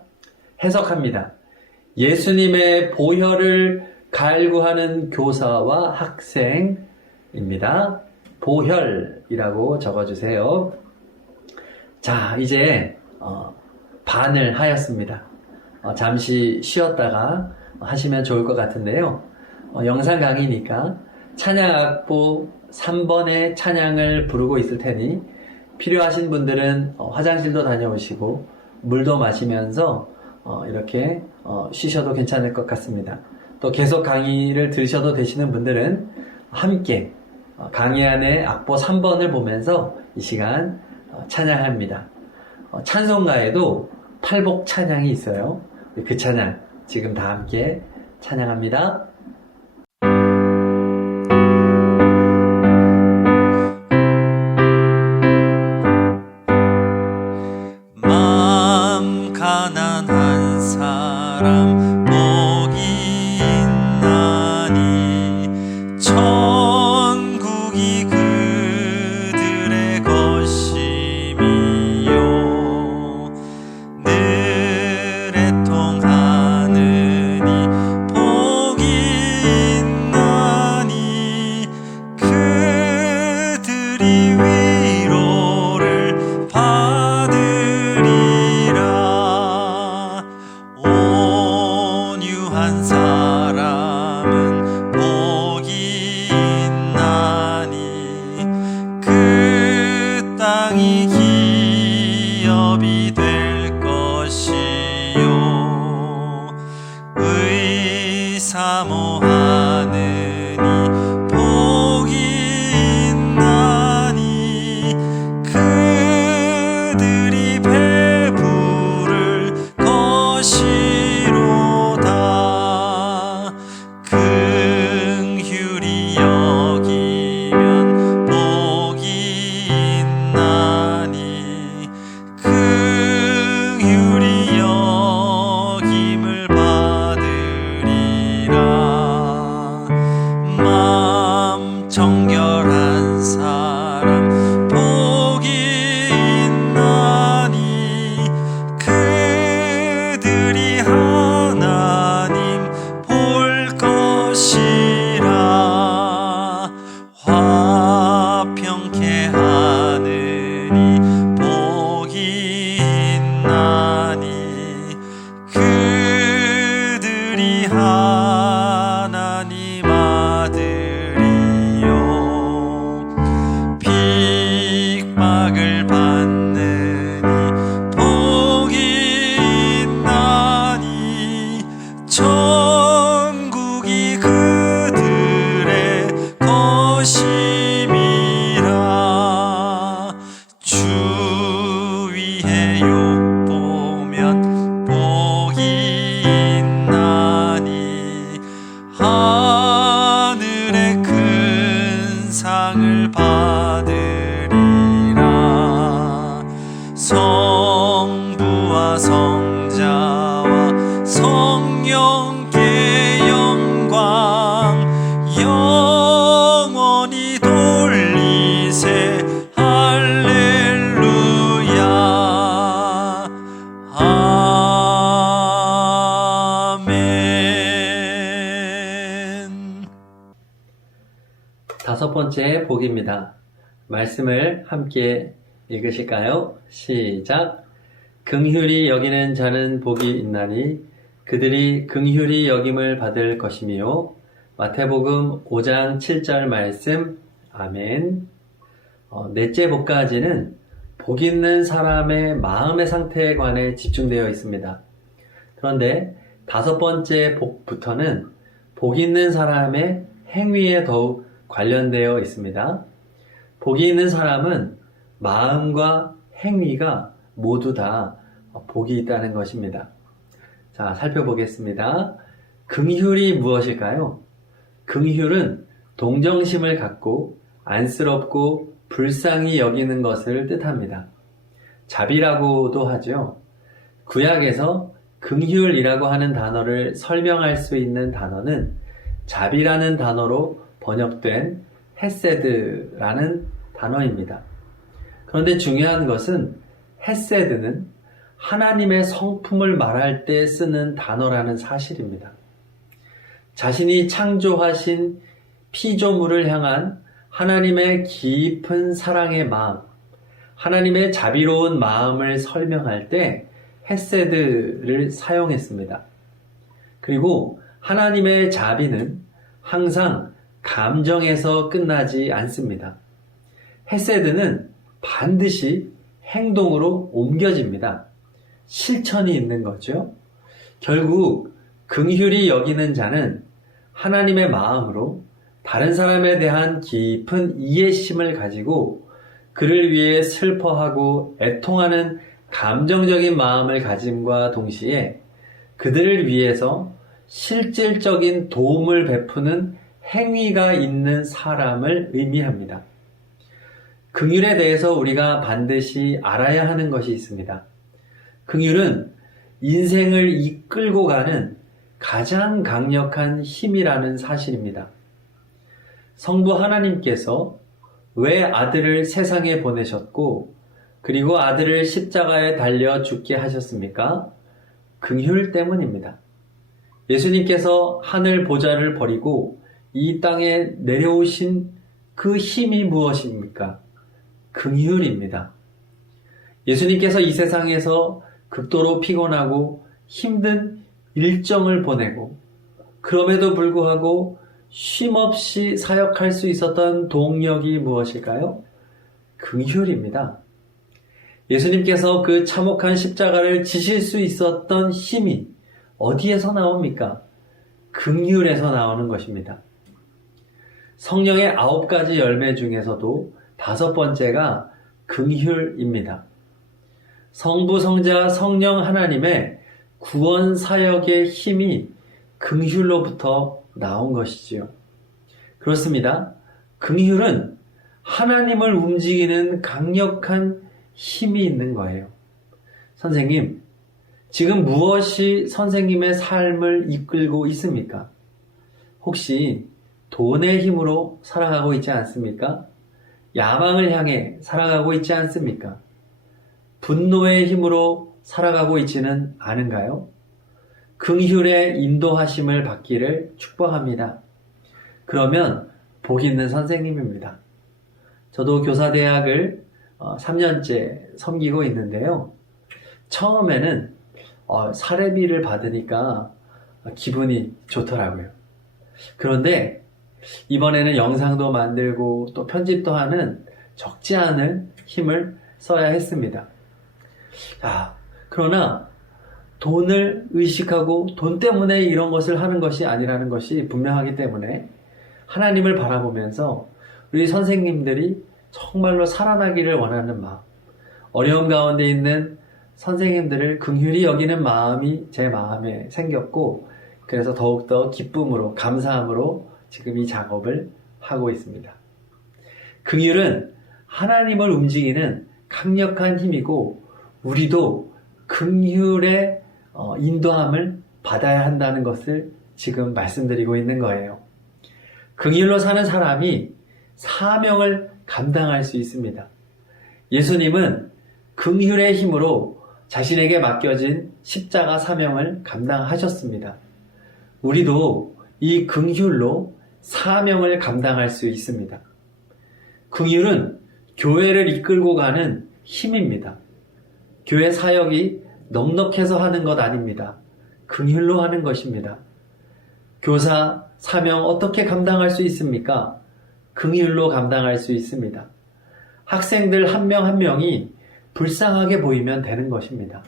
해석합니다. 예수님의 보혈을 갈구하는 교사와 학생입니다. 보혈이라고 적어주세요. 자, 이제 반을 하였습니다. 잠시 쉬었다가 하시면 좋을 것 같은데요. 영상 강의니까 찬양악보 3번의 찬양을 부르고 있을 테니 필요하신 분들은 화장실도 다녀오시고 물도 마시면서 이렇게 쉬셔도 괜찮을 것 같습니다. 또 계속 강의를 들으셔도 되시는 분들은 함께 강의 안에 악보 3번을 보면서 이 시간 찬양합니다. 찬송가에도 팔복 찬양이 있어요. 그 찬양 지금 다 함께 찬양합니다. 마음 가난한 사람 복이 있나니 천국이 그들의 것임이요 늘 애통하느니 복이 있나니 그들이 위로를 받으리라. 온유한 사람은 복이 있나니 그 땅이 기업이 될 것이요 의사모하느니 복이 있나니 그들이 배부를 것이로다. 긍휼히 여기면 복이 있나니 긍휼히 여김을 받으리라. 하늘의 큰 상을 받으리라. 성부와 성자와 성령께 영광 영원히 돌리세. 할렐루야. 아멘. 다섯 번째 복입니다. 말씀을 함께 읽으실까요? 시작. 긍휼히 여기는 자는 복이 있나니 그들이 긍휼히 여김을 받을 것이며. 마태복음 5장 7절 말씀. 아멘. 넷째 복까지는 복 있는 사람의 마음의 상태에 관해 집중되어 있습니다. 그런데 다섯 번째 복부터는 복 있는 사람의 행위에 더욱 관련되어 있습니다. 복이 있는 사람은 마음과 행위가 모두 다 복이 있다는 것입니다. 자, 살펴보겠습니다. 긍휼이 무엇일까요? 긍휼은 동정심을 갖고 안쓰럽고 불쌍히 여기는 것을 뜻합니다. 자비라고도 하죠. 구약에서 긍휼이라고 하는 단어를 설명할 수 있는 단어는 자비라는 단어로 번역된 헤세드라는 단어입니다. 그런데 중요한 것은 헤세드는 하나님의 성품을 말할 때 쓰는 단어라는 사실입니다. 자신이 창조하신 피조물을 향한 하나님의 깊은 사랑의 마음, 하나님의 자비로운 마음을 설명할 때 헤세드를 사용했습니다. 그리고 하나님의 자비는 항상 감정에서 끝나지 않습니다. 헤세드는 반드시 행동으로 옮겨집니다. 실천이 있는 거죠. 결국 긍휼히 여기는 자는 하나님의 마음으로 다른 사람에 대한 깊은 이해심을 가지고 그를 위해 슬퍼하고 애통하는 감정적인 마음을 가짐과 동시에 그들을 위해서 실질적인 도움을 베푸는 행위가 있는 사람을 의미합니다. 긍휼에 대해서 우리가 반드시 알아야 하는 것이 있습니다. 긍휼은 인생을 이끌고 가는 가장 강력한 힘이라는 사실입니다. 성부 하나님께서 왜 아들을 세상에 보내셨고 그리고 아들을 십자가에 달려 죽게 하셨습니까? 긍휼 때문입니다. 예수님께서 하늘 보좌를 버리고 이 땅에 내려오신 그 힘이 무엇입니까? 긍휼입니다. 예수님께서 이 세상에서 극도로 피곤하고 힘든 일정을 보내고 그럼에도 불구하고 쉼없이 사역할 수 있었던 동력이 무엇일까요? 긍휼입니다. 예수님께서 그 참혹한 십자가를 지실 수 있었던 힘이 어디에서 나옵니까? 긍휼에서 나오는 것입니다. 성령의 9가지 열매 중에서도 5번째가 긍휼입니다. 성부, 성자, 성령 하나님의 구원 사역의 힘이 긍휼로부터 나온 것이지요. 그렇습니다. 긍휼은 하나님을 움직이는 강력한 힘이 있는 거예요. 선생님, 지금 무엇이 선생님의 삶을 이끌고 있습니까? 혹시 돈의 힘으로 살아가고 있지 않습니까? 야망을 향해 살아가고 있지 않습니까? 분노의 힘으로 살아가고 있지는 않은가요? 긍휼의 인도하심을 받기를 축복합니다. 그러면 복 있는 선생님입니다. 저도 교사대학을 3년째 섬기고 있는데요. 처음에는 사례비를 받으니까 기분이 좋더라고요. 그런데 이번에는 영상도 만들고 또 편집도 하는 적지 않은 힘을 써야 했습니다. 그러나 돈을 의식하고 돈 때문에 이런 것을 하는 것이 아니라는 것이 분명하기 때문에 하나님을 바라보면서 우리 선생님들이 정말로 살아나기를 원하는 마음, 어려움 가운데 있는 선생님들을 긍휼히 여기는 마음이 제 마음에 생겼고, 그래서 더욱더 기쁨으로, 감사함으로 지금 이 작업을 하고 있습니다. 긍휼은 하나님을 움직이는 강력한 힘이고 우리도 긍휼의 인도함을 받아야 한다는 것을 지금 말씀드리고 있는 거예요. 긍휼로 사는 사람이 사명을 감당할 수 있습니다. 예수님은 긍휼의 힘으로 자신에게 맡겨진 십자가 사명을 감당하셨습니다. 우리도 이 긍휼로 사명을 감당할 수 있습니다. 긍휼은 교회를 이끌고 가는 힘입니다. 교회 사역이 넉넉해서 하는 것 아닙니다. 긍휼로 하는 것입니다. 교사 사명 어떻게 감당할 수 있습니까? 긍휼로 감당할 수 있습니다. 학생들 한 명 한 명이 불쌍하게 보이면 되는 것입니다.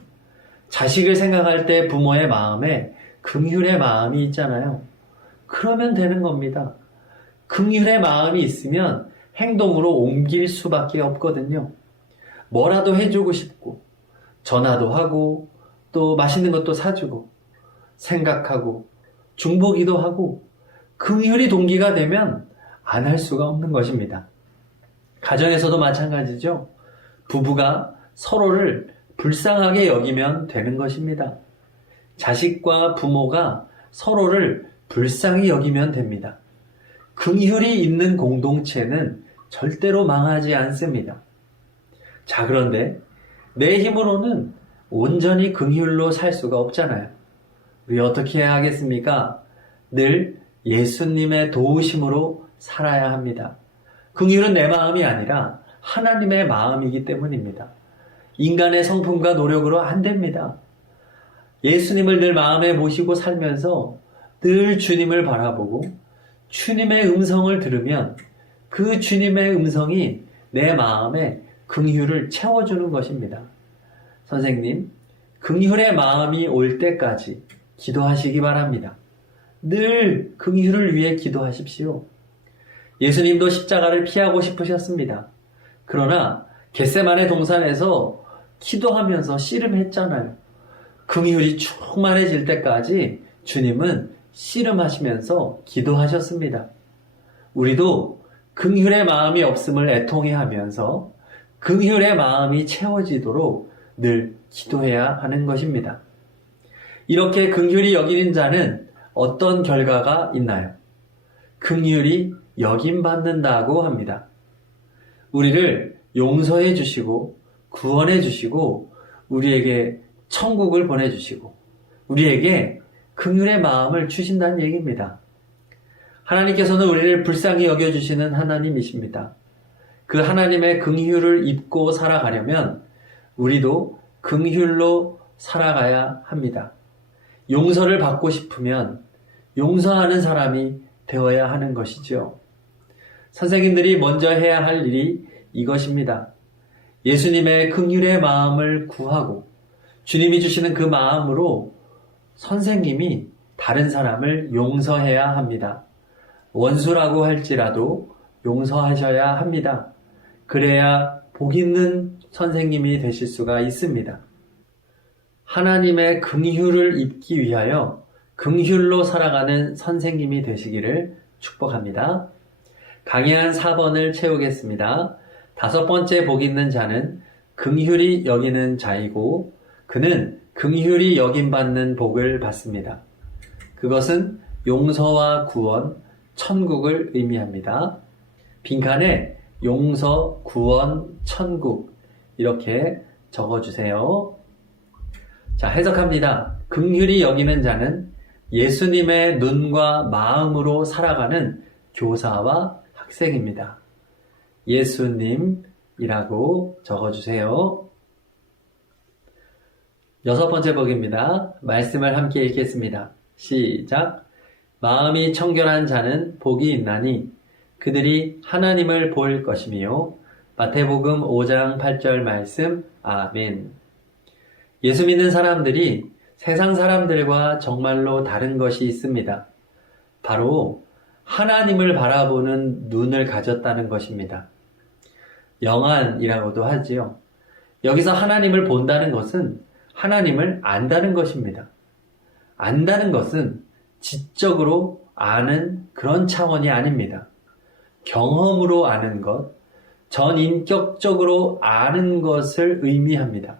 자식을 생각할 때 부모의 마음에 긍휼의 마음이 있잖아요. 그러면 되는 겁니다. 긍휼의 마음이 있으면 행동으로 옮길 수밖에 없거든요. 뭐라도 해주고 싶고 전화도 하고 또 맛있는 것도 사주고 생각하고 중보기도 하고 긍휼이 동기가 되면 안 할 수가 없는 것입니다. 가정에서도 마찬가지죠. 부부가 서로를 불쌍하게 여기면 되는 것입니다. 자식과 부모가 서로를 불쌍히 여기면 됩니다. 긍휼이 있는 공동체는 절대로 망하지 않습니다. 자, 그런데 내 힘으로는 온전히 긍휼로 살 수가 없잖아요. 우리 어떻게 해야 하겠습니까? 늘 예수님의 도우심으로 살아야 합니다. 긍휼은 내 마음이 아니라 하나님의 마음이기 때문입니다. 인간의 성품과 노력으로 안 됩니다. 예수님을 늘 마음에 모시고 살면서 늘 주님을 바라보고 주님의 음성을 들으면 그 주님의 음성이 내 마음에 긍휼을 채워주는 것입니다. 선생님, 긍휼의 마음이 올 때까지 기도하시기 바랍니다. 늘 긍휼을 위해 기도하십시오. 예수님도 십자가를 피하고 싶으셨습니다. 그러나 겟세마네 동산에서 기도하면서 씨름했잖아요. 긍휼이 충만해질 때까지 주님은 씨름하시면서 기도하셨습니다. 우리도 긍휼의 마음이 없음을 애통해하면서 긍휼의 마음이 채워지도록 늘 기도해야 하는 것입니다. 이렇게 긍휼히 여기는 자는 어떤 결과가 있나요? 긍휼히 여김받는다고 합니다. 우리를 용서해 주시고 구원해 주시고 우리에게 천국을 보내주시고 우리에게 긍휼의 마음을 주신다는 얘기입니다. 하나님께서는 우리를 불쌍히 여겨주시는 하나님이십니다. 그 하나님의 긍휼을 입고 살아가려면 우리도 긍휼로 살아가야 합니다. 용서를 받고 싶으면 용서하는 사람이 되어야 하는 것이죠. 선생님들이 먼저 해야 할 일이 이것입니다. 예수님의 긍휼의 마음을 구하고 주님이 주시는 그 마음으로 선생님이 다른 사람을 용서해야 합니다. 원수라고 할지라도 용서하셔야 합니다. 그래야 복 있는 선생님이 되실 수가 있습니다. 하나님의 긍휼을 입기 위하여 긍휼로 살아가는 선생님이 되시기를 축복합니다. 강의 4번을 채우겠습니다. 5번째 복 있는 자는 긍휼히 여기는 자이고 그는 긍휼히 여김받는 복을 받습니다. 그것은 용서와 구원, 천국을 의미합니다. 빈칸에 용서, 구원, 천국 이렇게 적어주세요. 자, 해석합니다. 긍휼히 여기는 자는 예수님의 눈과 마음으로 살아가는 교사와 학생입니다. 예수님이라고 적어주세요. 6번째 복입니다. 말씀을 함께 읽겠습니다. 시작. 마음이 청결한 자는 복이 있나니 그들이 하나님을 볼 것이며 마태복음 5장 8절 말씀. 아멘. 예수 믿는 사람들이 세상 사람들과 정말로 다른 것이 있습니다. 바로 하나님을 바라보는 눈을 가졌다는 것입니다. 영안이라고도 하지요. 여기서 하나님을 본다는 것은 하나님을 안다는 것입니다. 안다는 것은 지적으로 아는 그런 차원이 아닙니다. 경험으로 아는 것, 전인격적으로 아는 것을 의미합니다.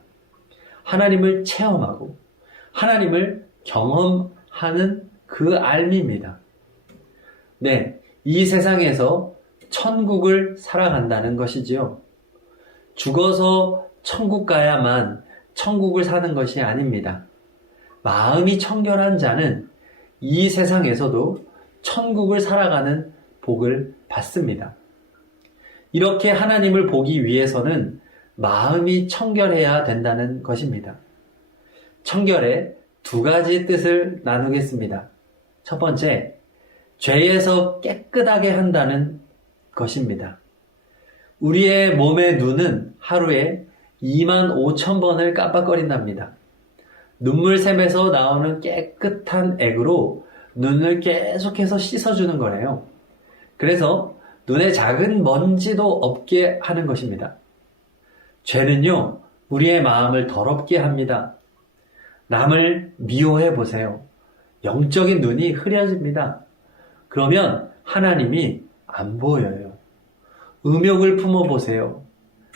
하나님을 체험하고 하나님을 경험하는 그 알미입니다. 네, 이 세상에서 천국을 살아간다는 것이지요. 죽어서 천국 가야만 천국을 사는 것이 아닙니다. 마음이 청결한 자는 이 세상에서도 천국을 살아가는 복을 받습니다. 이렇게 하나님을 보기 위해서는 마음이 청결해야 된다는 것입니다. 청결의 두 가지 뜻을 나누겠습니다. 첫 번째, 죄에서 깨끗하게 한다는 것입니다. 우리의 몸의 눈은 하루에 25,000번을 깜빡거린답니다. 눈물샘에서 나오는 깨끗한 액으로 눈을 계속해서 씻어주는 거래요. 그래서 눈에 작은 먼지도 없게 하는 것입니다. 죄는요, 우리의 마음을 더럽게 합니다. 남을 미워해 보세요. 영적인 눈이 흐려집니다. 그러면 하나님이 안 보여요. 음욕을 품어보세요.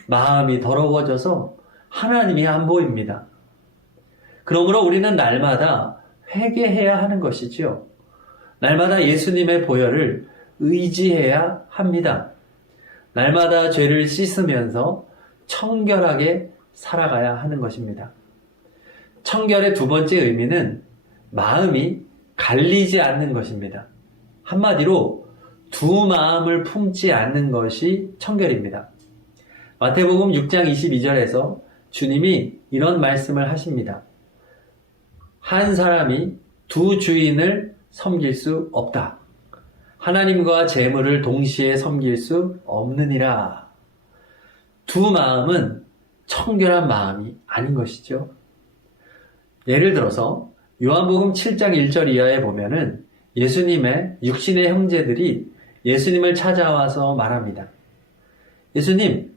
마음이 더러워져서 하나님이 안 보입니다. 그러므로 우리는 날마다 회개해야 하는 것이지요. 날마다 예수님의 보혈을 의지해야 합니다. 날마다 죄를 씻으면서 청결하게 살아가야 하는 것입니다. 청결의 두 번째 의미는 마음이 갈리지 않는 것입니다. 한마디로 두 마음을 품지 않는 것이 청결입니다. 마태복음 6장 22절에서 주님이 이런 말씀을 하십니다. 한 사람이 두 주인을 섬길 수 없다. 하나님과 재물을 동시에 섬길 수 없느니라. 두 마음은 청결한 마음이 아닌 것이죠. 예를 들어서 요한복음 7장 1절 이하에 보면은 예수님의 육신의 형제들이 예수님을 찾아와서 말합니다. 예수님,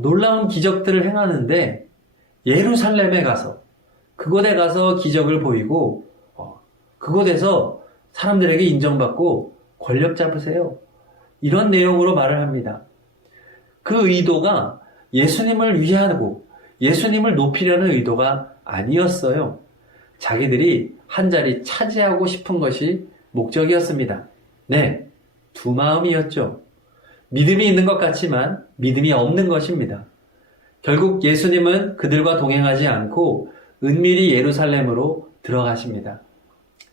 놀라운 기적들을 행하는데 예루살렘에 가서 그곳에 가서 기적을 보이고 그곳에서 사람들에게 인정받고 권력 잡으세요. 이런 내용으로 말을 합니다. 그 의도가 예수님을 위하고 예수님을 높이려는 의도가 아니었어요. 자기들이 한 자리 차지하고 싶은 것이 목적이었습니다. 네, 두 마음이었죠. 믿음이 있는 것 같지만 믿음이 없는 것입니다. 결국 예수님은 그들과 동행하지 않고 은밀히 예루살렘으로 들어가십니다.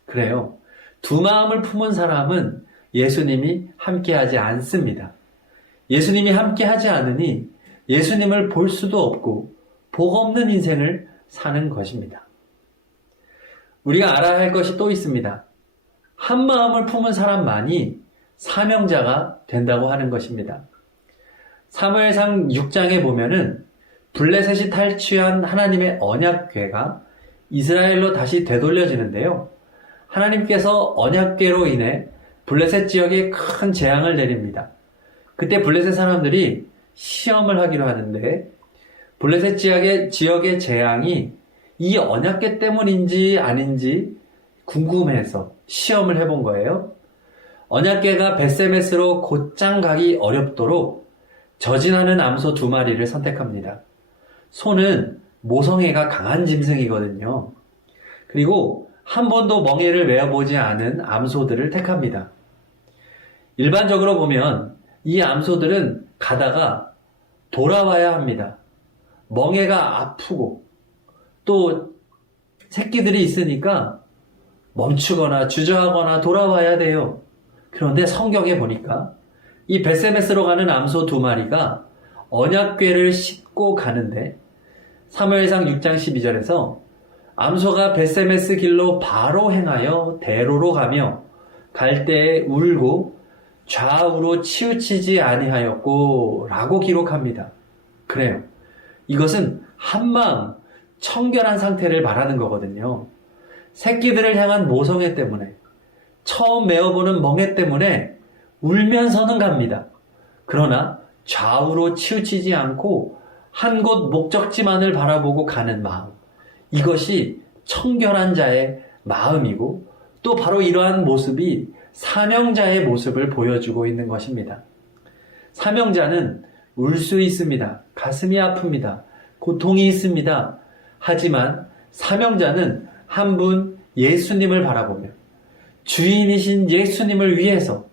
그래요. 두 마음을 품은 사람은 예수님이 함께하지 않습니다. 예수님이 함께하지 않으니 예수님을 볼 수도 없고 복 없는 인생을 사는 것입니다. 우리가 알아야 할 것이 또 있습니다. 한 마음을 품은 사람만이 사명자가 된다고 하는 것입니다. 사무엘상 6장에 보면은 블레셋이 탈취한 하나님의 언약궤가 이스라엘로 다시 되돌려지는데요. 하나님께서 언약궤로 인해 블레셋 지역에 큰 재앙을 내립니다. 그때 블레셋 사람들이 시험을 하기로 하는데 블레셋 지역의 재앙이 이 언약궤 때문인지 아닌지 궁금해서 시험을 해본 거예요. 언약궤가 벳세메스로 곧장 가기 어렵도록 저진하는 암소 2마리를 선택합니다. 소는 모성애가 강한 짐승이거든요. 그리고 한 번도 멍에를 메어보지 않은 암소들을 택합니다. 일반적으로 보면 이 암소들은 가다가 돌아와야 합니다. 멍에가 아프고 또 새끼들이 있으니까 멈추거나 주저하거나 돌아와야 돼요. 그런데 성경에 보니까 이 벳세메스로 가는 암소 2마리가 언약궤를 싣고 가는데 사무엘상 6장 12절에서 암소가 벳세메스 길로 바로 행하여 대로로 가며 갈 때에 울고 좌우로 치우치지 아니하였고 라고 기록합니다. 그래요. 이것은 한마음 청결한 상태를 말하는 거거든요. 새끼들을 향한 모성애 때문에 처음 메어보는 멍에 때문에 울면서는 갑니다. 그러나 좌우로 치우치지 않고 한 곳 목적지만을 바라보고 가는 마음. 이것이 청결한 자의 마음이고 또 바로 이러한 모습이 사명자의 모습을 보여주고 있는 것입니다. 사명자는 울 수 있습니다. 가슴이 아픕니다. 고통이 있습니다. 하지만 사명자는 한 분 예수님을 바라보며 주인이신 예수님을 위해서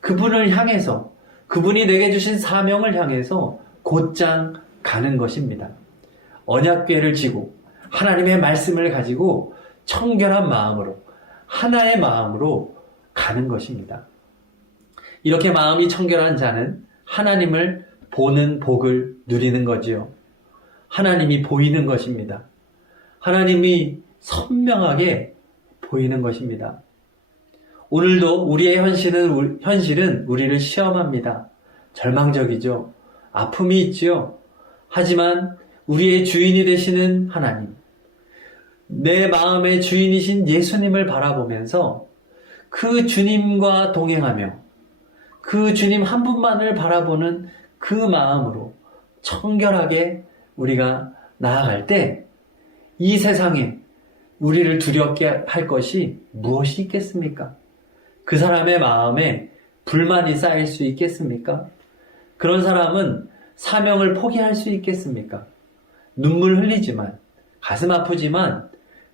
그분을 향해서 그분이 내게 주신 사명을 향해서 곧장 가는 것입니다. 언약궤를 지고 하나님의 말씀을 가지고 청결한 마음으로 하나의 마음으로 가는 것입니다. 이렇게 마음이 청결한 자는 하나님을 보는 복을 누리는 거지요. 하나님이 보이는 것입니다. 하나님이 선명하게 보이는 것입니다. 오늘도 우리의 현실은 우리를 시험합니다. 절망적이죠. 아픔이 있지요. 하지만 우리의 주인이 되시는 하나님, 내 마음의 주인이신 예수님을 바라보면서 그 주님과 동행하며 그 주님 한 분만을 바라보는 그 마음으로 청결하게 우리가 나아갈 때 이 세상에 우리를 두렵게 할 것이 무엇이 있겠습니까? 그 사람의 마음에 불만이 쌓일 수 있겠습니까? 그런 사람은 사명을 포기할 수 있겠습니까? 눈물 흘리지만, 가슴 아프지만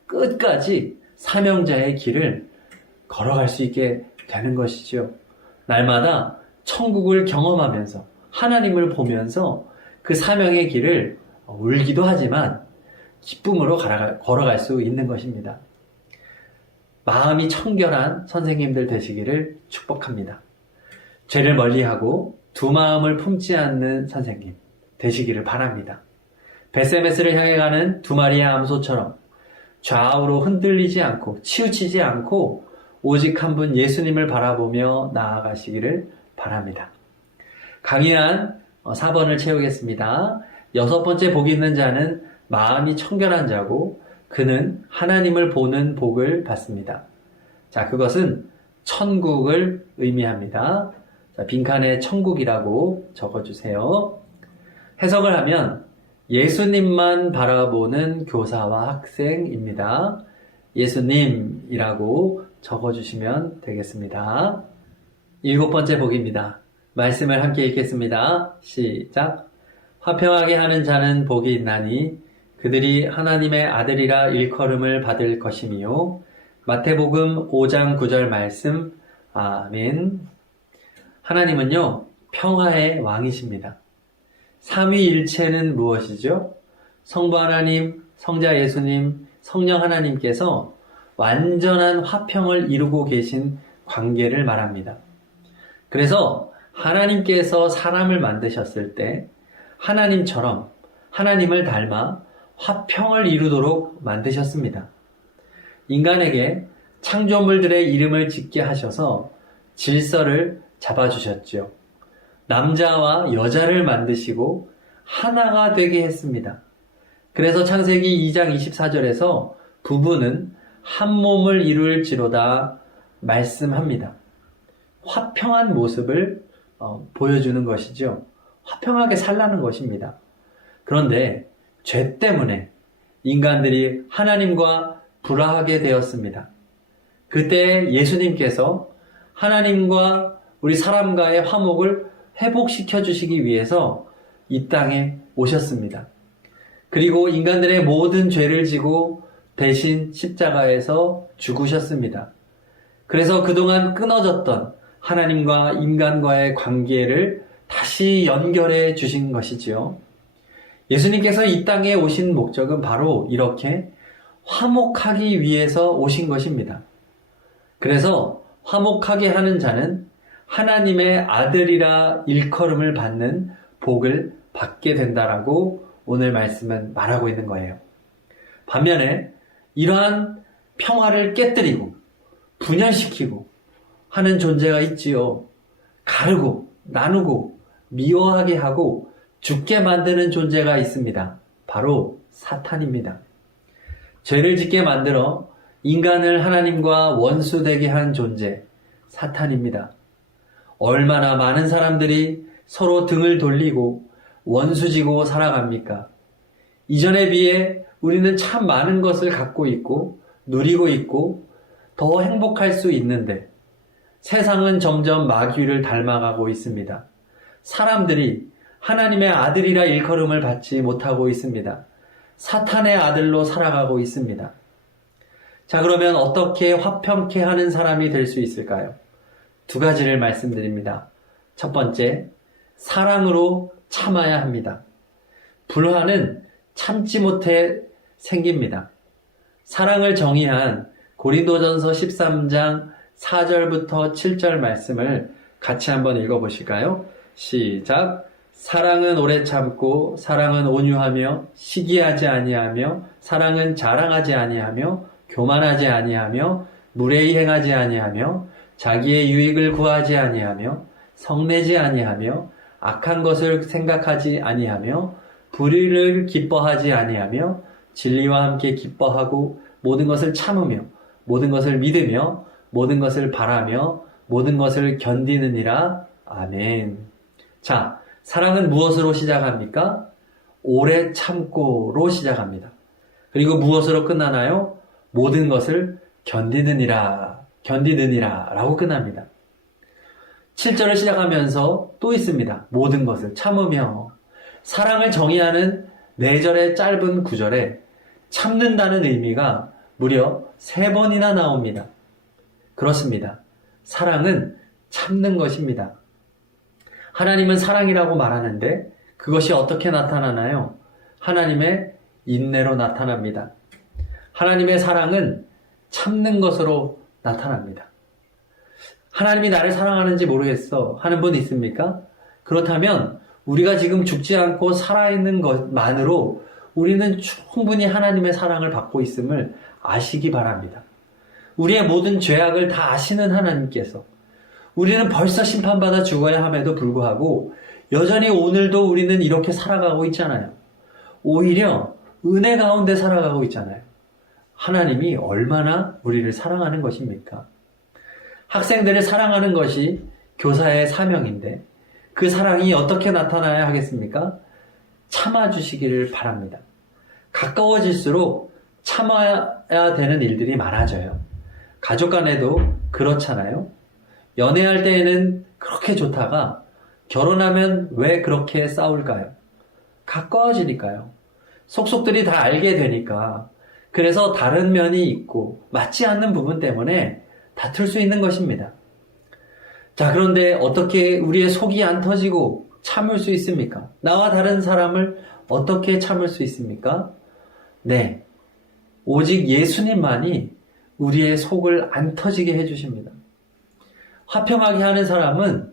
끝까지 사명자의 길을 걸어갈 수 있게 되는 것이죠. 날마다 천국을 경험하면서 하나님을 보면서 그 사명의 길을 울기도 하지만 기쁨으로 걸어갈 수 있는 것입니다. 마음이 청결한 선생님들 되시기를 축복합니다. 죄를 멀리하고 두 마음을 품지 않는 선생님 되시기를 바랍니다. 벳세메스를 향해 가는 두 마리의 암소처럼 좌우로 흔들리지 않고 치우치지 않고 오직 한 분 예수님을 바라보며 나아가시기를 바랍니다. 강의한 4번을 채우겠습니다. 6번째 복이 있는 자는 마음이 청결한 자고 그는 하나님을 보는 복을 받습니다. 자, 그것은 천국을 의미합니다. 자, 빈칸에 천국이라고 적어주세요. 해석을 하면 예수님만 바라보는 교사와 학생입니다. 예수님이라고 적어주시면 되겠습니다. 7번째 복입니다. 말씀을 함께 읽겠습니다. 시작. 화평하게 하는 자는 복이 있나니 그들이 하나님의 아들이라 일컬음을 받을 것이며. 마태복음 5장 9절 말씀. 아멘. 하나님은요, 평화의 왕이십니다. 삼위일체는 무엇이죠? 성부 하나님, 성자 예수님, 성령 하나님께서 완전한 화평을 이루고 계신 관계를 말합니다. 그래서 하나님께서 사람을 만드셨을 때 하나님처럼 하나님을 닮아 화평을 이루도록 만드셨습니다. 인간에게 창조물들의 이름을 짓게 하셔서 질서를 잡아주셨죠. 남자와 여자를 만드시고 하나가 되게 했습니다. 그래서 창세기 2장 24절에서 부부는 한 몸을 이룰지로다 말씀합니다. 화평한 모습을 보여주는 것이죠. 화평하게 살라는 것입니다. 그런데 죄 때문에 인간들이 하나님과 불화하게 되었습니다. 그때 예수님께서 하나님과 우리 사람과의 화목을 회복시켜 주시기 위해서 이 땅에 오셨습니다. 그리고 인간들의 모든 죄를 지고 대신 십자가에서 죽으셨습니다. 그래서 그동안 끊어졌던 하나님과 인간과의 관계를 다시 연결해 주신 것이지요. 예수님께서 이 땅에 오신 목적은 바로 이렇게 화목하기 위해서 오신 것입니다. 그래서 화목하게 하는 자는 하나님의 아들이라 일컬음을 받는 복을 받게 된다라고 오늘 말씀은 말하고 있는 거예요. 반면에 이러한 평화를 깨뜨리고 분열시키고 하는 존재가 있지요. 가르고 나누고 미워하게 하고 죽게 만드는 존재가 있습니다. 바로 사탄입니다. 죄를 짓게 만들어 인간을 하나님과 원수되게 한 존재, 사탄입니다. 얼마나 많은 사람들이 서로 등을 돌리고 원수지고 살아갑니까? 이전에 비해 우리는 참 많은 것을 갖고 있고 누리고 있고 더 행복할 수 있는데 세상은 점점 마귀를 닮아가고 있습니다. 사람들이 하나님의 아들이라 일컬음을 받지 못하고 있습니다. 사탄의 아들로 살아가고 있습니다. 자, 그러면 어떻게 화평케 하는 사람이 될 수 있을까요? 두 가지를 말씀드립니다. 첫 번째, 사랑으로 참아야 합니다. 불화는 참지 못해 생깁니다. 사랑을 정의한 고린도전서 13장 4절부터 7절 말씀을 같이 한번 읽어보실까요? 시작. 사랑은 오래 참고 사랑은 온유하며 시기하지 아니하며 사랑은 자랑하지 아니하며 교만하지 아니하며 무례히 행하지 아니하며 자기의 유익을 구하지 아니하며 성내지 아니하며 악한 것을 생각하지 아니하며 불의를 기뻐하지 아니하며 진리와 함께 기뻐하고 모든 것을 참으며 모든 것을 믿으며 모든 것을 바라며 모든 것을 견디느니라. 아멘. 자, 사랑은 무엇으로 시작합니까? 오래 참고로 시작합니다. 그리고 무엇으로 끝나나요? 모든 것을 견디느니라 라고 끝납니다. 7절을 시작하면서 또 있습니다. 모든 것을 참으며. 사랑을 정의하는 4절의 짧은 구절에 참는다는 의미가 무려 3번이나 나옵니다. 그렇습니다. 사랑은 참는 것입니다. 하나님은 사랑이라고 말하는데 그것이 어떻게 나타나나요? 하나님의 인내로 나타납니다. 하나님의 사랑은 참는 것으로 나타납니다. 하나님이 나를 사랑하는지 모르겠어 하는 분 있습니까? 그렇다면 우리가 지금 죽지 않고 살아있는 것만으로 우리는 충분히 하나님의 사랑을 받고 있음을 아시기 바랍니다. 우리의 모든 죄악을 다 아시는 하나님께서 우리는 벌써 심판받아 죽어야 함에도 불구하고 여전히 오늘도 우리는 이렇게 살아가고 있잖아요. 오히려 은혜 가운데 살아가고 있잖아요. 하나님이 얼마나 우리를 사랑하는 것입니까? 학생들을 사랑하는 것이 교사의 사명인데 그 사랑이 어떻게 나타나야 하겠습니까? 참아주시기를 바랍니다. 가까워질수록 참아야 되는 일들이 많아져요. 가족 간에도 그렇잖아요. 연애할 때에는 그렇게 좋다가 결혼하면 왜 그렇게 싸울까요? 가까워지니까요. 속속들이 다 알게 되니까. 그래서 다른 면이 있고 맞지 않는 부분 때문에 다툴 수 있는 것입니다. 자, 그런데 어떻게 우리의 속이 안 터지고 참을 수 있습니까? 나와 다른 사람을 어떻게 참을 수 있습니까? 네, 오직 예수님만이 우리의 속을 안 터지게 해주십니다. 화평하게 하는 사람은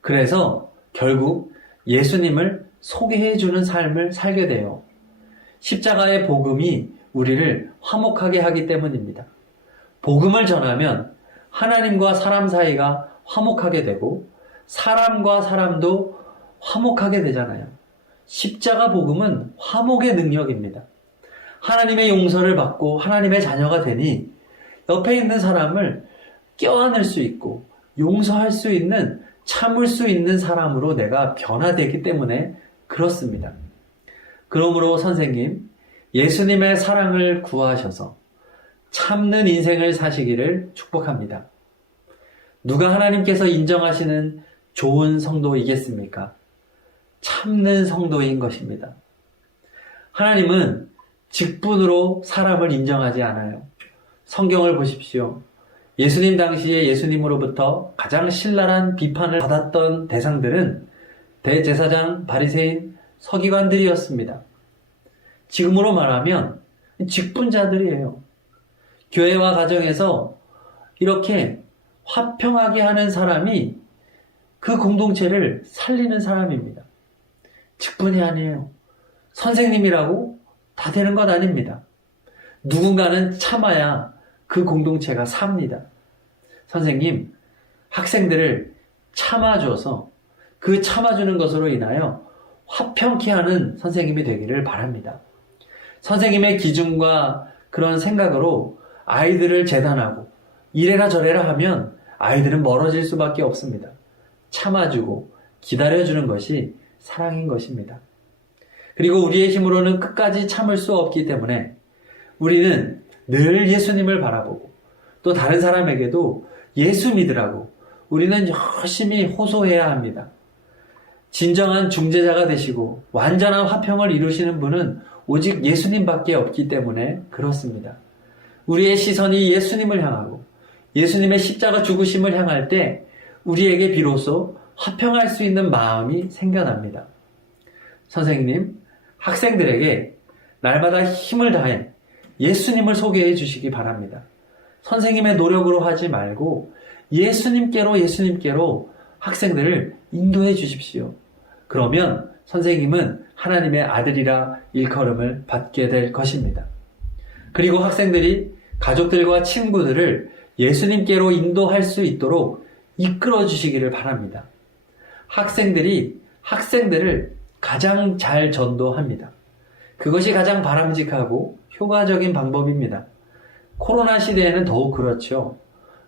그래서 결국 예수님을 소개해주는 삶을 살게 돼요. 십자가의 복음이 우리를 화목하게 하기 때문입니다. 복음을 전하면 하나님과 사람 사이가 화목하게 되고 사람과 사람도 화목하게 되잖아요. 십자가 복음은 화목의 능력입니다. 하나님의 용서를 받고 하나님의 자녀가 되니 옆에 있는 사람을 껴안을 수 있고 용서할 수 있는, 참을 수 있는 사람으로 내가 변화되기 때문에 그렇습니다. 그러므로 선생님, 예수님의 사랑을 구하셔서 참는 인생을 사시기를 축복합니다. 누가 하나님께서 인정하시는 좋은 성도이겠습니까? 참는 성도인 것입니다. 하나님은 직분으로 사람을 인정하지 않아요. 성경을 보십시오. 예수님 당시에 예수님으로부터 가장 신랄한 비판을 받았던 대상들은 대제사장, 바리새인, 서기관들이었습니다. 지금으로 말하면 직분자들이에요. 교회와 가정에서 이렇게 화평하게 하는 사람이 그 공동체를 살리는 사람입니다. 직분이 아니에요. 선생님이라고 다 되는 것 아닙니다. 누군가는 참아야 그 공동체가 삽니다. 선생님, 학생들을 참아줘서 그 참아주는 것으로 인하여 화평케 하는 선생님이 되기를 바랍니다. 선생님의 기준과 그런 생각으로 아이들을 재단하고 이래라 저래라 하면 아이들은 멀어질 수밖에 없습니다. 참아주고 기다려주는 것이 사랑인 것입니다. 그리고 우리의 힘으로는 끝까지 참을 수 없기 때문에 우리는 늘 예수님을 바라보고 또 다른 사람에게도 예수 믿으라고 우리는 열심히 호소해야 합니다. 진정한 중재자가 되시고 완전한 화평을 이루시는 분은 오직 예수님밖에 없기 때문에 그렇습니다. 우리의 시선이 예수님을 향하고 예수님의 십자가 죽으심을 향할 때 우리에게 비로소 화평할 수 있는 마음이 생겨납니다. 선생님, 학생들에게 날마다 힘을 다해 예수님을 소개해 주시기 바랍니다. 선생님의 노력으로 하지 말고 예수님께로 학생들을 인도해 주십시오. 그러면 선생님은 하나님의 아들이라 일컬음을 받게 될 것입니다. 그리고 학생들이 가족들과 친구들을 예수님께로 인도할 수 있도록 이끌어 주시기를 바랍니다. 학생들이 학생들을 가장 잘 전도합니다. 그것이 가장 바람직하고 효과적인 방법입니다. 코로나 시대에는 더욱 그렇죠.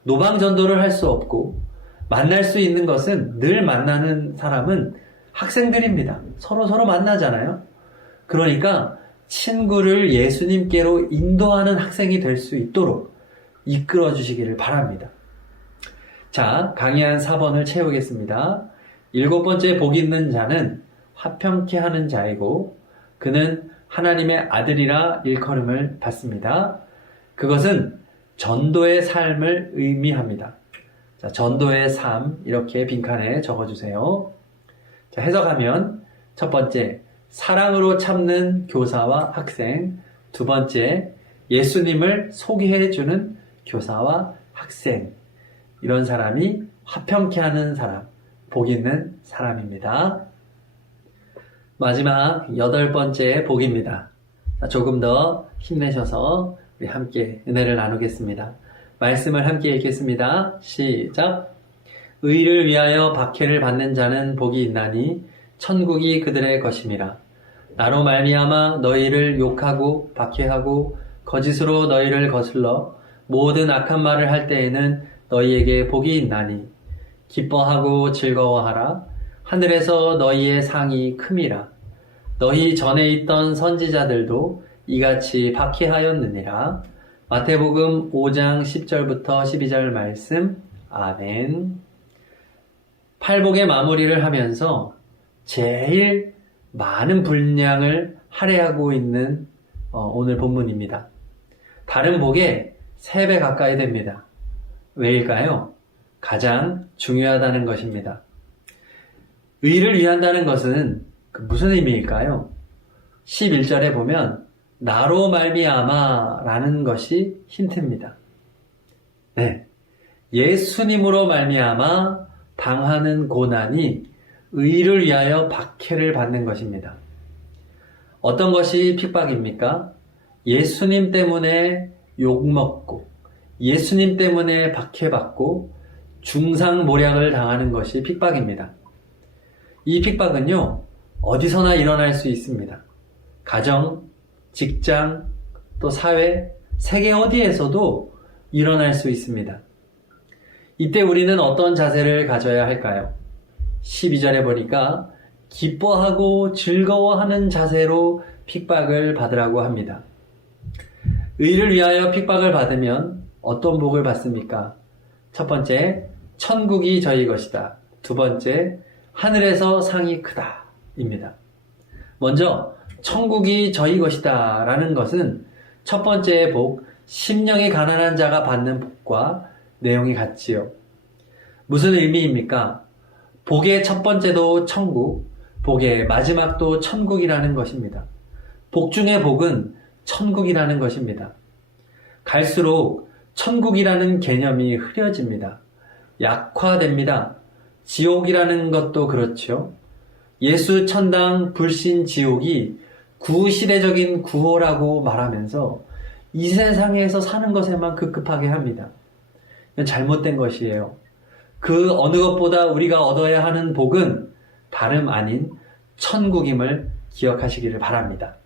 노방 전도를 할 수 없고 만날 수 있는 것은 늘 만나는 사람은 학생들입니다. 서로 만나잖아요. 그러니까 친구를 예수님께로 인도하는 학생이 될 수 있도록 이끌어 주시기를 바랍니다. 자, 강의 한 4번을 채우겠습니다. 7번째 복 있는 자는 화평케 하는 자이고 그는 하나님의 아들이라 일컬음을 받습니다. 그것은 전도의 삶을 의미합니다. 자, 전도의 삶 이렇게 빈칸에 적어주세요. 자, 해석하면 첫 번째, 사랑으로 참는 교사와 학생. 두 번째, 예수님을 소개해주는 교사와 학생. 이런 사람이 화평케 하는 사람, 복 있는 사람입니다. 마지막 8번째 복입니다. 자, 조금 더 힘내셔서 우리 함께 은혜를 나누겠습니다. 말씀을 함께 읽겠습니다. 시작. 의를 위하여 박해를 받는 자는 복이 있나니 천국이 그들의 것임이라. 나로 말미암아 너희를 욕하고 박해하고 거짓으로 너희를 거슬러 모든 악한 말을 할 때에는 너희에게 복이 있나니 기뻐하고 즐거워하라. 하늘에서 너희의 상이 큼이라. 너희 전에 있던 선지자들도 이같이 박해하였느니라. 마태복음 5장 10절부터 12절 말씀. 아멘. 팔복의 마무리를 하면서 제일 많은 분량을 할애하고 있는 오늘 본문입니다. 다른 복에 3배 가까이 됩니다. 왜일까요? 가장 중요하다는 것입니다. 의를 위한다는 것은 무슨 의미일까요? 11절에 보면 나로 말미암아 라는 것이 힌트입니다. 네, 예수님으로 말미암아 당하는 고난이 의를 위하여 박해를 받는 것입니다. 어떤 것이 핍박입니까? 예수님 때문에 욕먹고 예수님 때문에 박해받고 중상모략을 당하는 것이 핍박입니다. 이 핍박은요, 어디서나 일어날 수 있습니다. 가정, 직장, 또 사회, 세계 어디에서도 일어날 수 있습니다. 이때 우리는 어떤 자세를 가져야 할까요? 12절에 보니까 기뻐하고 즐거워하는 자세로 핍박을 받으라고 합니다. 의를 위하여 핍박을 받으면 어떤 복을 받습니까? 첫 번째, 천국이 저희 것이다. 두 번째, 하늘에서 상이 크다. 입니다. 먼저 천국이 저희 것이다 라는 것은 첫 번째의 복, 심령이 가난한 자가 받는 복과 내용이 같지요. 무슨 의미입니까? 복의 첫 번째도 천국, 복의 마지막도 천국이라는 것입니다. 복 중의 복은 천국이라는 것입니다. 갈수록 천국이라는 개념이 흐려집니다. 약화됩니다. 지옥이라는 것도 그렇죠. 예수 천당 불신 지옥이 구시대적인 구호라고 말하면서 이 세상에서 사는 것에만 급급하게 합니다. 이건 잘못된 것이에요. 그 어느 것보다 우리가 얻어야 하는 복은 다름 아닌 천국임을 기억하시기를 바랍니다.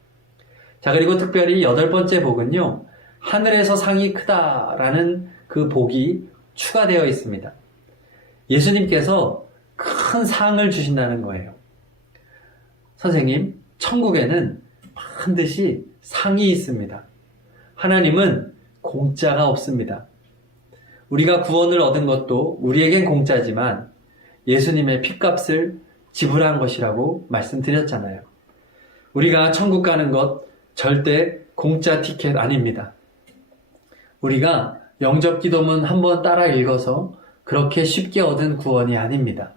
자, 그리고 특별히 8번째 복은요, 하늘에서 상이 크다라는 그 복이 추가되어 있습니다. 예수님께서 큰 상을 주신다는 거예요. 선생님, 천국에는 반드시 상이 있습니다. 하나님은 공짜가 없습니다. 우리가 구원을 얻은 것도 우리에겐 공짜지만 예수님의 핏값을 지불한 것이라고 말씀드렸잖아요. 우리가 천국 가는 것 절대 공짜 티켓 아닙니다. 우리가 영접 기도문 한번 따라 읽어서 그렇게 쉽게 얻은 구원이 아닙니다.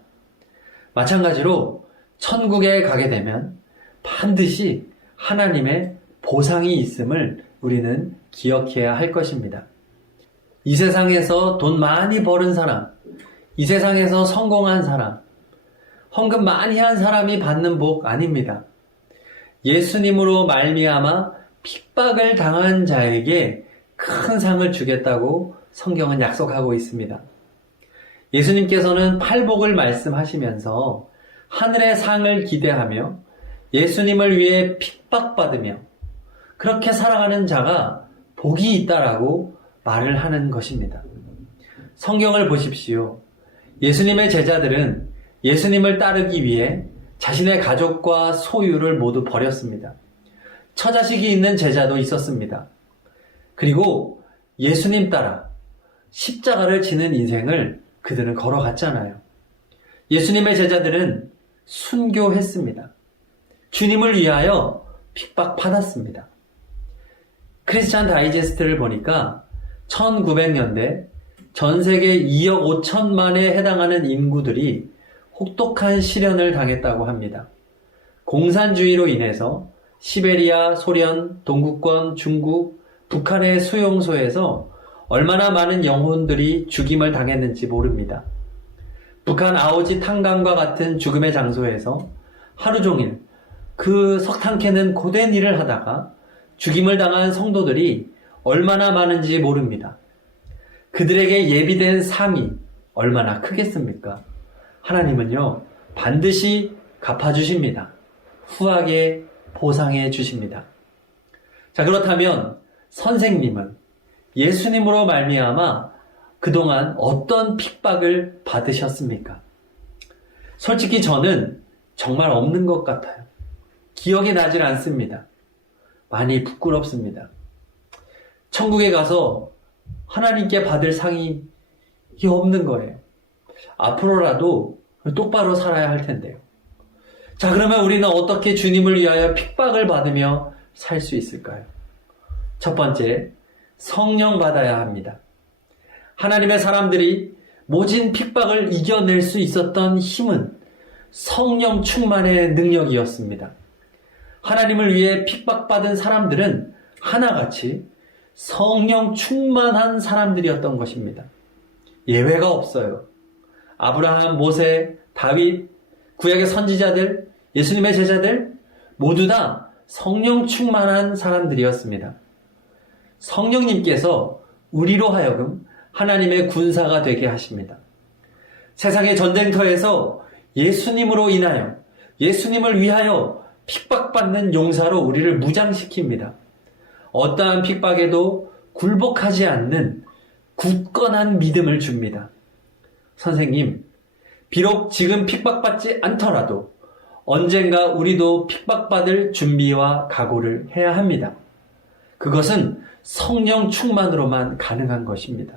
마찬가지로 천국에 가게 되면 반드시 하나님의 보상이 있음을 우리는 기억해야 할 것입니다. 이 세상에서 돈 많이 버는 사람, 이 세상에서 성공한 사람, 헌금 많이 한 사람이 받는 복 아닙니다. 예수님으로 말미암아 핍박을 당한 자에게 큰 상을 주겠다고 성경은 약속하고 있습니다. 예수님께서는 팔복을 말씀하시면서 하늘의 상을 기대하며 예수님을 위해 핍박받으며 그렇게 살아가는 자가 복이 있다라고 말을 하는 것입니다. 성경을 보십시오. 예수님의 제자들은 예수님을 따르기 위해 자신의 가족과 소유를 모두 버렸습니다. 처자식이 있는 제자도 있었습니다. 그리고 예수님 따라 십자가를 지는 인생을 그들은 걸어갔잖아요. 예수님의 제자들은 순교했습니다. 주님을 위하여 핍박받았습니다. 크리스찬 다이제스트를 보니까 1900년대 전 세계 2억 5천만에 해당하는 인구들이 혹독한 시련을 당했다고 합니다. 공산주의로 인해서 시베리아, 소련, 동구권, 중국, 북한의 수용소에서 얼마나 많은 영혼들이 죽임을 당했는지 모릅니다. 북한 아오지 탄광과 같은 죽음의 장소에서 하루 종일 그 석탄 캐는 고된 일을 하다가 죽임을 당한 성도들이 얼마나 많은지 모릅니다. 그들에게 예비된 상이 얼마나 크겠습니까? 하나님은요, 반드시 갚아주십니다. 후하게 보상해 주십니다. 자, 그렇다면 선생님은 예수님으로 말미암아 그동안 어떤 핍박을 받으셨습니까? 솔직히 저는 정말 없는 것 같아요. 기억이 나질 않습니다. 많이 부끄럽습니다. 천국에 가서 하나님께 받을 상이 없는 거예요. 앞으로라도 똑바로 살아야 할 텐데요. 자, 그러면 우리는 어떻게 주님을 위하여 핍박을 받으며 살 수 있을까요? 첫 번째, 성령 받아야 합니다. 하나님의 사람들이 모진 핍박을 이겨낼 수 있었던 힘은 성령 충만의 능력이었습니다. 하나님을 위해 핍박받은 사람들은 하나같이 성령 충만한 사람들이었던 것입니다. 예외가 없어요. 아브라함, 모세, 다윗, 구약의 선지자들, 예수님의 제자들 모두 다 성령 충만한 사람들이었습니다. 성령님께서 우리로 하여금 하나님의 군사가 되게 하십니다. 세상의 전쟁터에서 예수님으로 인하여 예수님을 위하여 핍박받는 용사로 우리를 무장시킵니다. 어떠한 핍박에도 굴복하지 않는 굳건한 믿음을 줍니다. 선생님, 비록 지금 핍박받지 않더라도 언젠가 우리도 핍박받을 준비와 각오를 해야 합니다. 그것은 성령 충만으로만 가능한 것입니다.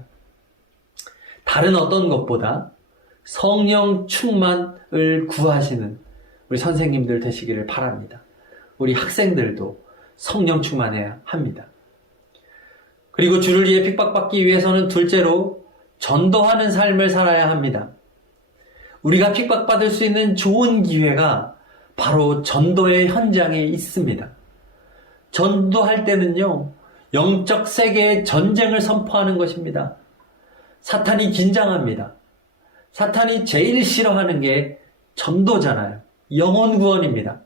다른 어떤 것보다 성령 충만을 구하시는 우리 선생님들 되시기를 바랍니다. 우리 학생들도 성령 충만해야 합니다. 그리고 주를 위해 핍박받기 위해서는 둘째로 전도하는 삶을 살아야 합니다. 우리가 핍박받을 수 있는 좋은 기회가 바로 전도의 현장에 있습니다. 전도할 때는요, 영적 세계의 전쟁을 선포하는 것입니다. 사탄이 긴장합니다. 사탄이 제일 싫어하는 게 전도잖아요. 영혼 구원입니다.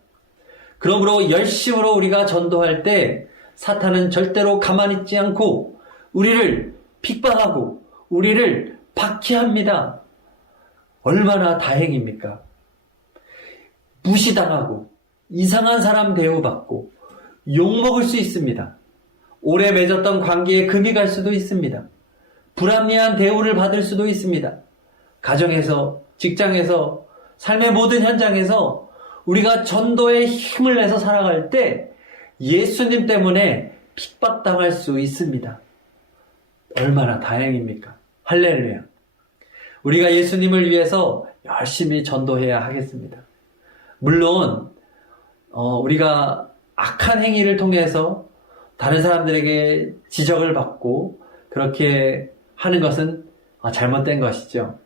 그러므로 열심으로 우리가 전도할 때 사탄은 절대로 가만히 있지 않고 우리를 핍박하고 우리를 박해합니다. 얼마나 다행입니까? 무시당하고 이상한 사람 대우받고 욕먹을 수 있습니다. 오래 맺었던 관계에 금이 갈 수도 있습니다. 불합리한 대우를 받을 수도 있습니다. 가정에서, 직장에서, 삶의 모든 현장에서 우리가 전도에 힘을 내서 살아갈 때 예수님 때문에 핍박당할 수 있습니다. 얼마나 다행입니까? 할렐루야. 우리가 예수님을 위해서 열심히 전도해야 하겠습니다. 물론 우리가 악한 행위를 통해서 다른 사람들에게 지적을 받고 그렇게 하는 것은 잘못된 것이죠.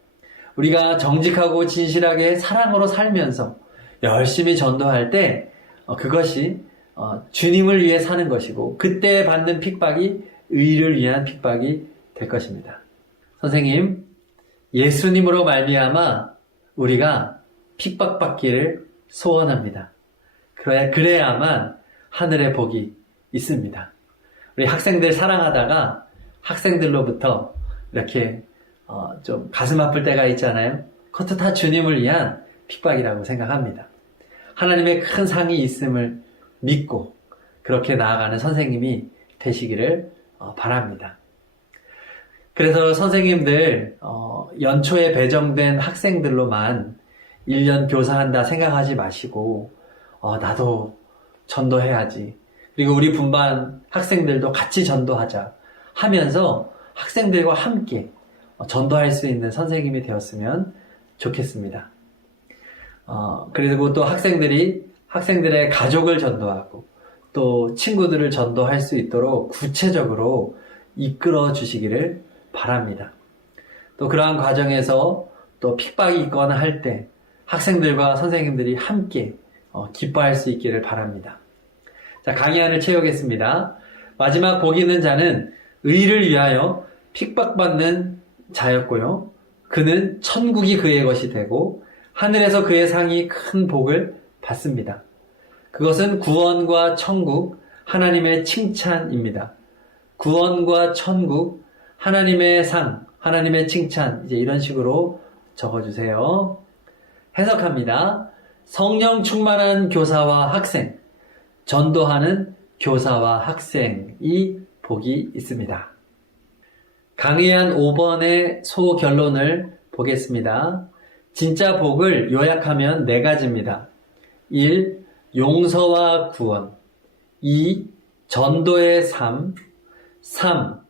우리가 정직하고 진실하게 사랑으로 살면서 열심히 전도할 때 그것이 주님을 위해 사는 것이고 그때 받는 핍박이 의를 위한 핍박이 될 것입니다. 선생님, 예수님으로 말미암아 우리가 핍박받기를 소원합니다. 그래야만 하늘의 복이 있습니다. 우리 학생들 사랑하다가 학생들로부터 이렇게 좀 가슴 아플 때가 있잖아요. 그것도 다 주님을 위한 핍박이라고 생각합니다. 하나님의 큰 상이 있음을 믿고 그렇게 나아가는 선생님이 되시기를 바랍니다. 그래서 선생님들 연초에 배정된 학생들로만 1년 교사한다 생각하지 마시고 나도 전도해야지. 그리고 우리 분반 학생들도 같이 전도하자 하면서 학생들과 함께 전도할 수 있는 선생님이 되었으면 좋겠습니다. 그리고 또 학생들의 가족을 전도하고 또 친구들을 전도할 수 있도록 구체적으로 이끌어 주시기를 바랍니다. 또 그러한 과정에서 또 핍박이 있거나 할 때 학생들과 선생님들이 함께 기뻐할 수 있기를 바랍니다. 자, 강의안을 채우겠습니다. 마지막 복 있는 자는 의를 위하여 핍박받는 자였고요. 그는 천국이 그의 것이 되고 하늘에서 그의 상이 큰 복을 받습니다. 그것은 구원과 천국, 하나님의 칭찬입니다. 구원과 천국, 하나님의 상, 하나님의 칭찬, 이제 이런 식으로 적어주세요. 해석합니다. 성령 충만한 교사와 학생, 전도하는 교사와 학생이 복이 있습니다. 강의안 5번의 소결론을 보겠습니다. 진짜 복을 요약하면 4가지입니다. 1. 용서와 구원. 2. 전도의 삶. 3.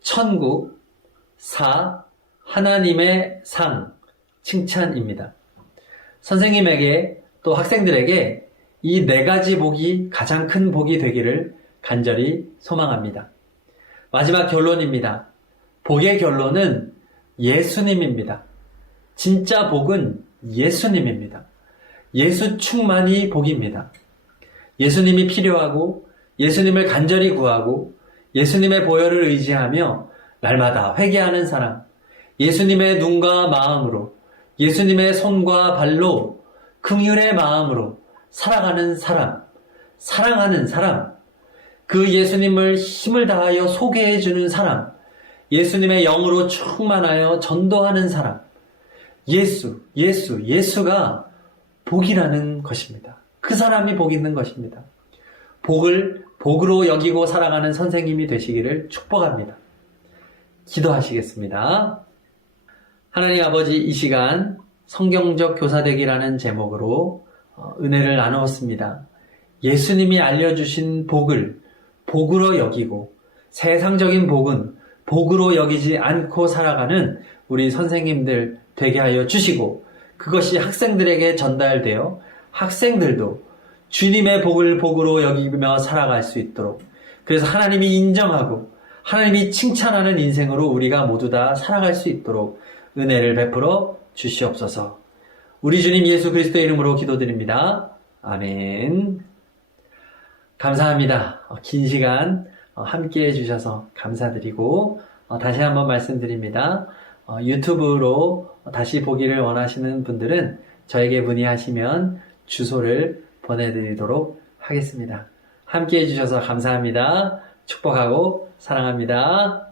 천국. 4. 하나님의 상, 칭찬입니다. 선생님에게 또 학생들에게 이 4가지 복이 가장 큰 복이 되기를 간절히 소망합니다. 마지막 결론입니다. 복의 결론은 예수님입니다. 진짜 복은 예수님입니다. 예수 충만이 복입니다. 예수님이 필요하고 예수님을 간절히 구하고 예수님의 보혈을 의지하며 날마다 회개하는 사람, 예수님의 눈과 마음으로, 예수님의 손과 발로 긍휼의 마음으로 살아가는 사람, 사랑하는 사람, 그 예수님을 힘을 다하여 소개해주는 사람, 예수님의 영으로 충만하여 전도하는 사람, 예수가 복이라는 것입니다. 그 사람이 복 있는 것입니다. 복을 복으로 여기고 살아가는 선생님이 되시기를 축복합니다. 기도하시겠습니다. 하나님 아버지, 이 시간 성경적 교사되기라는 제목으로 은혜를 나누었습니다. 예수님이 알려주신 복을 복으로 여기고 세상적인 복은 복으로 여기지 않고 살아가는 우리 선생님들 되게 하여 주시고 그것이 학생들에게 전달되어 학생들도 주님의 복을 복으로 여기며 살아갈 수 있도록, 그래서 하나님이 인정하고 하나님이 칭찬하는 인생으로 우리가 모두 다 살아갈 수 있도록 은혜를 베풀어 주시옵소서. 우리 주님 예수 그리스도의 이름으로 기도드립니다. 아멘. 감사합니다. 긴 시간 함께 해주셔서 감사드리고 다시 한번 말씀드립니다. 유튜브로 다시 보기를 원하시는 분들은 저에게 문의하시면 주소를 보내드리도록 하겠습니다. 함께 해주셔서 감사합니다. 축복하고 사랑합니다.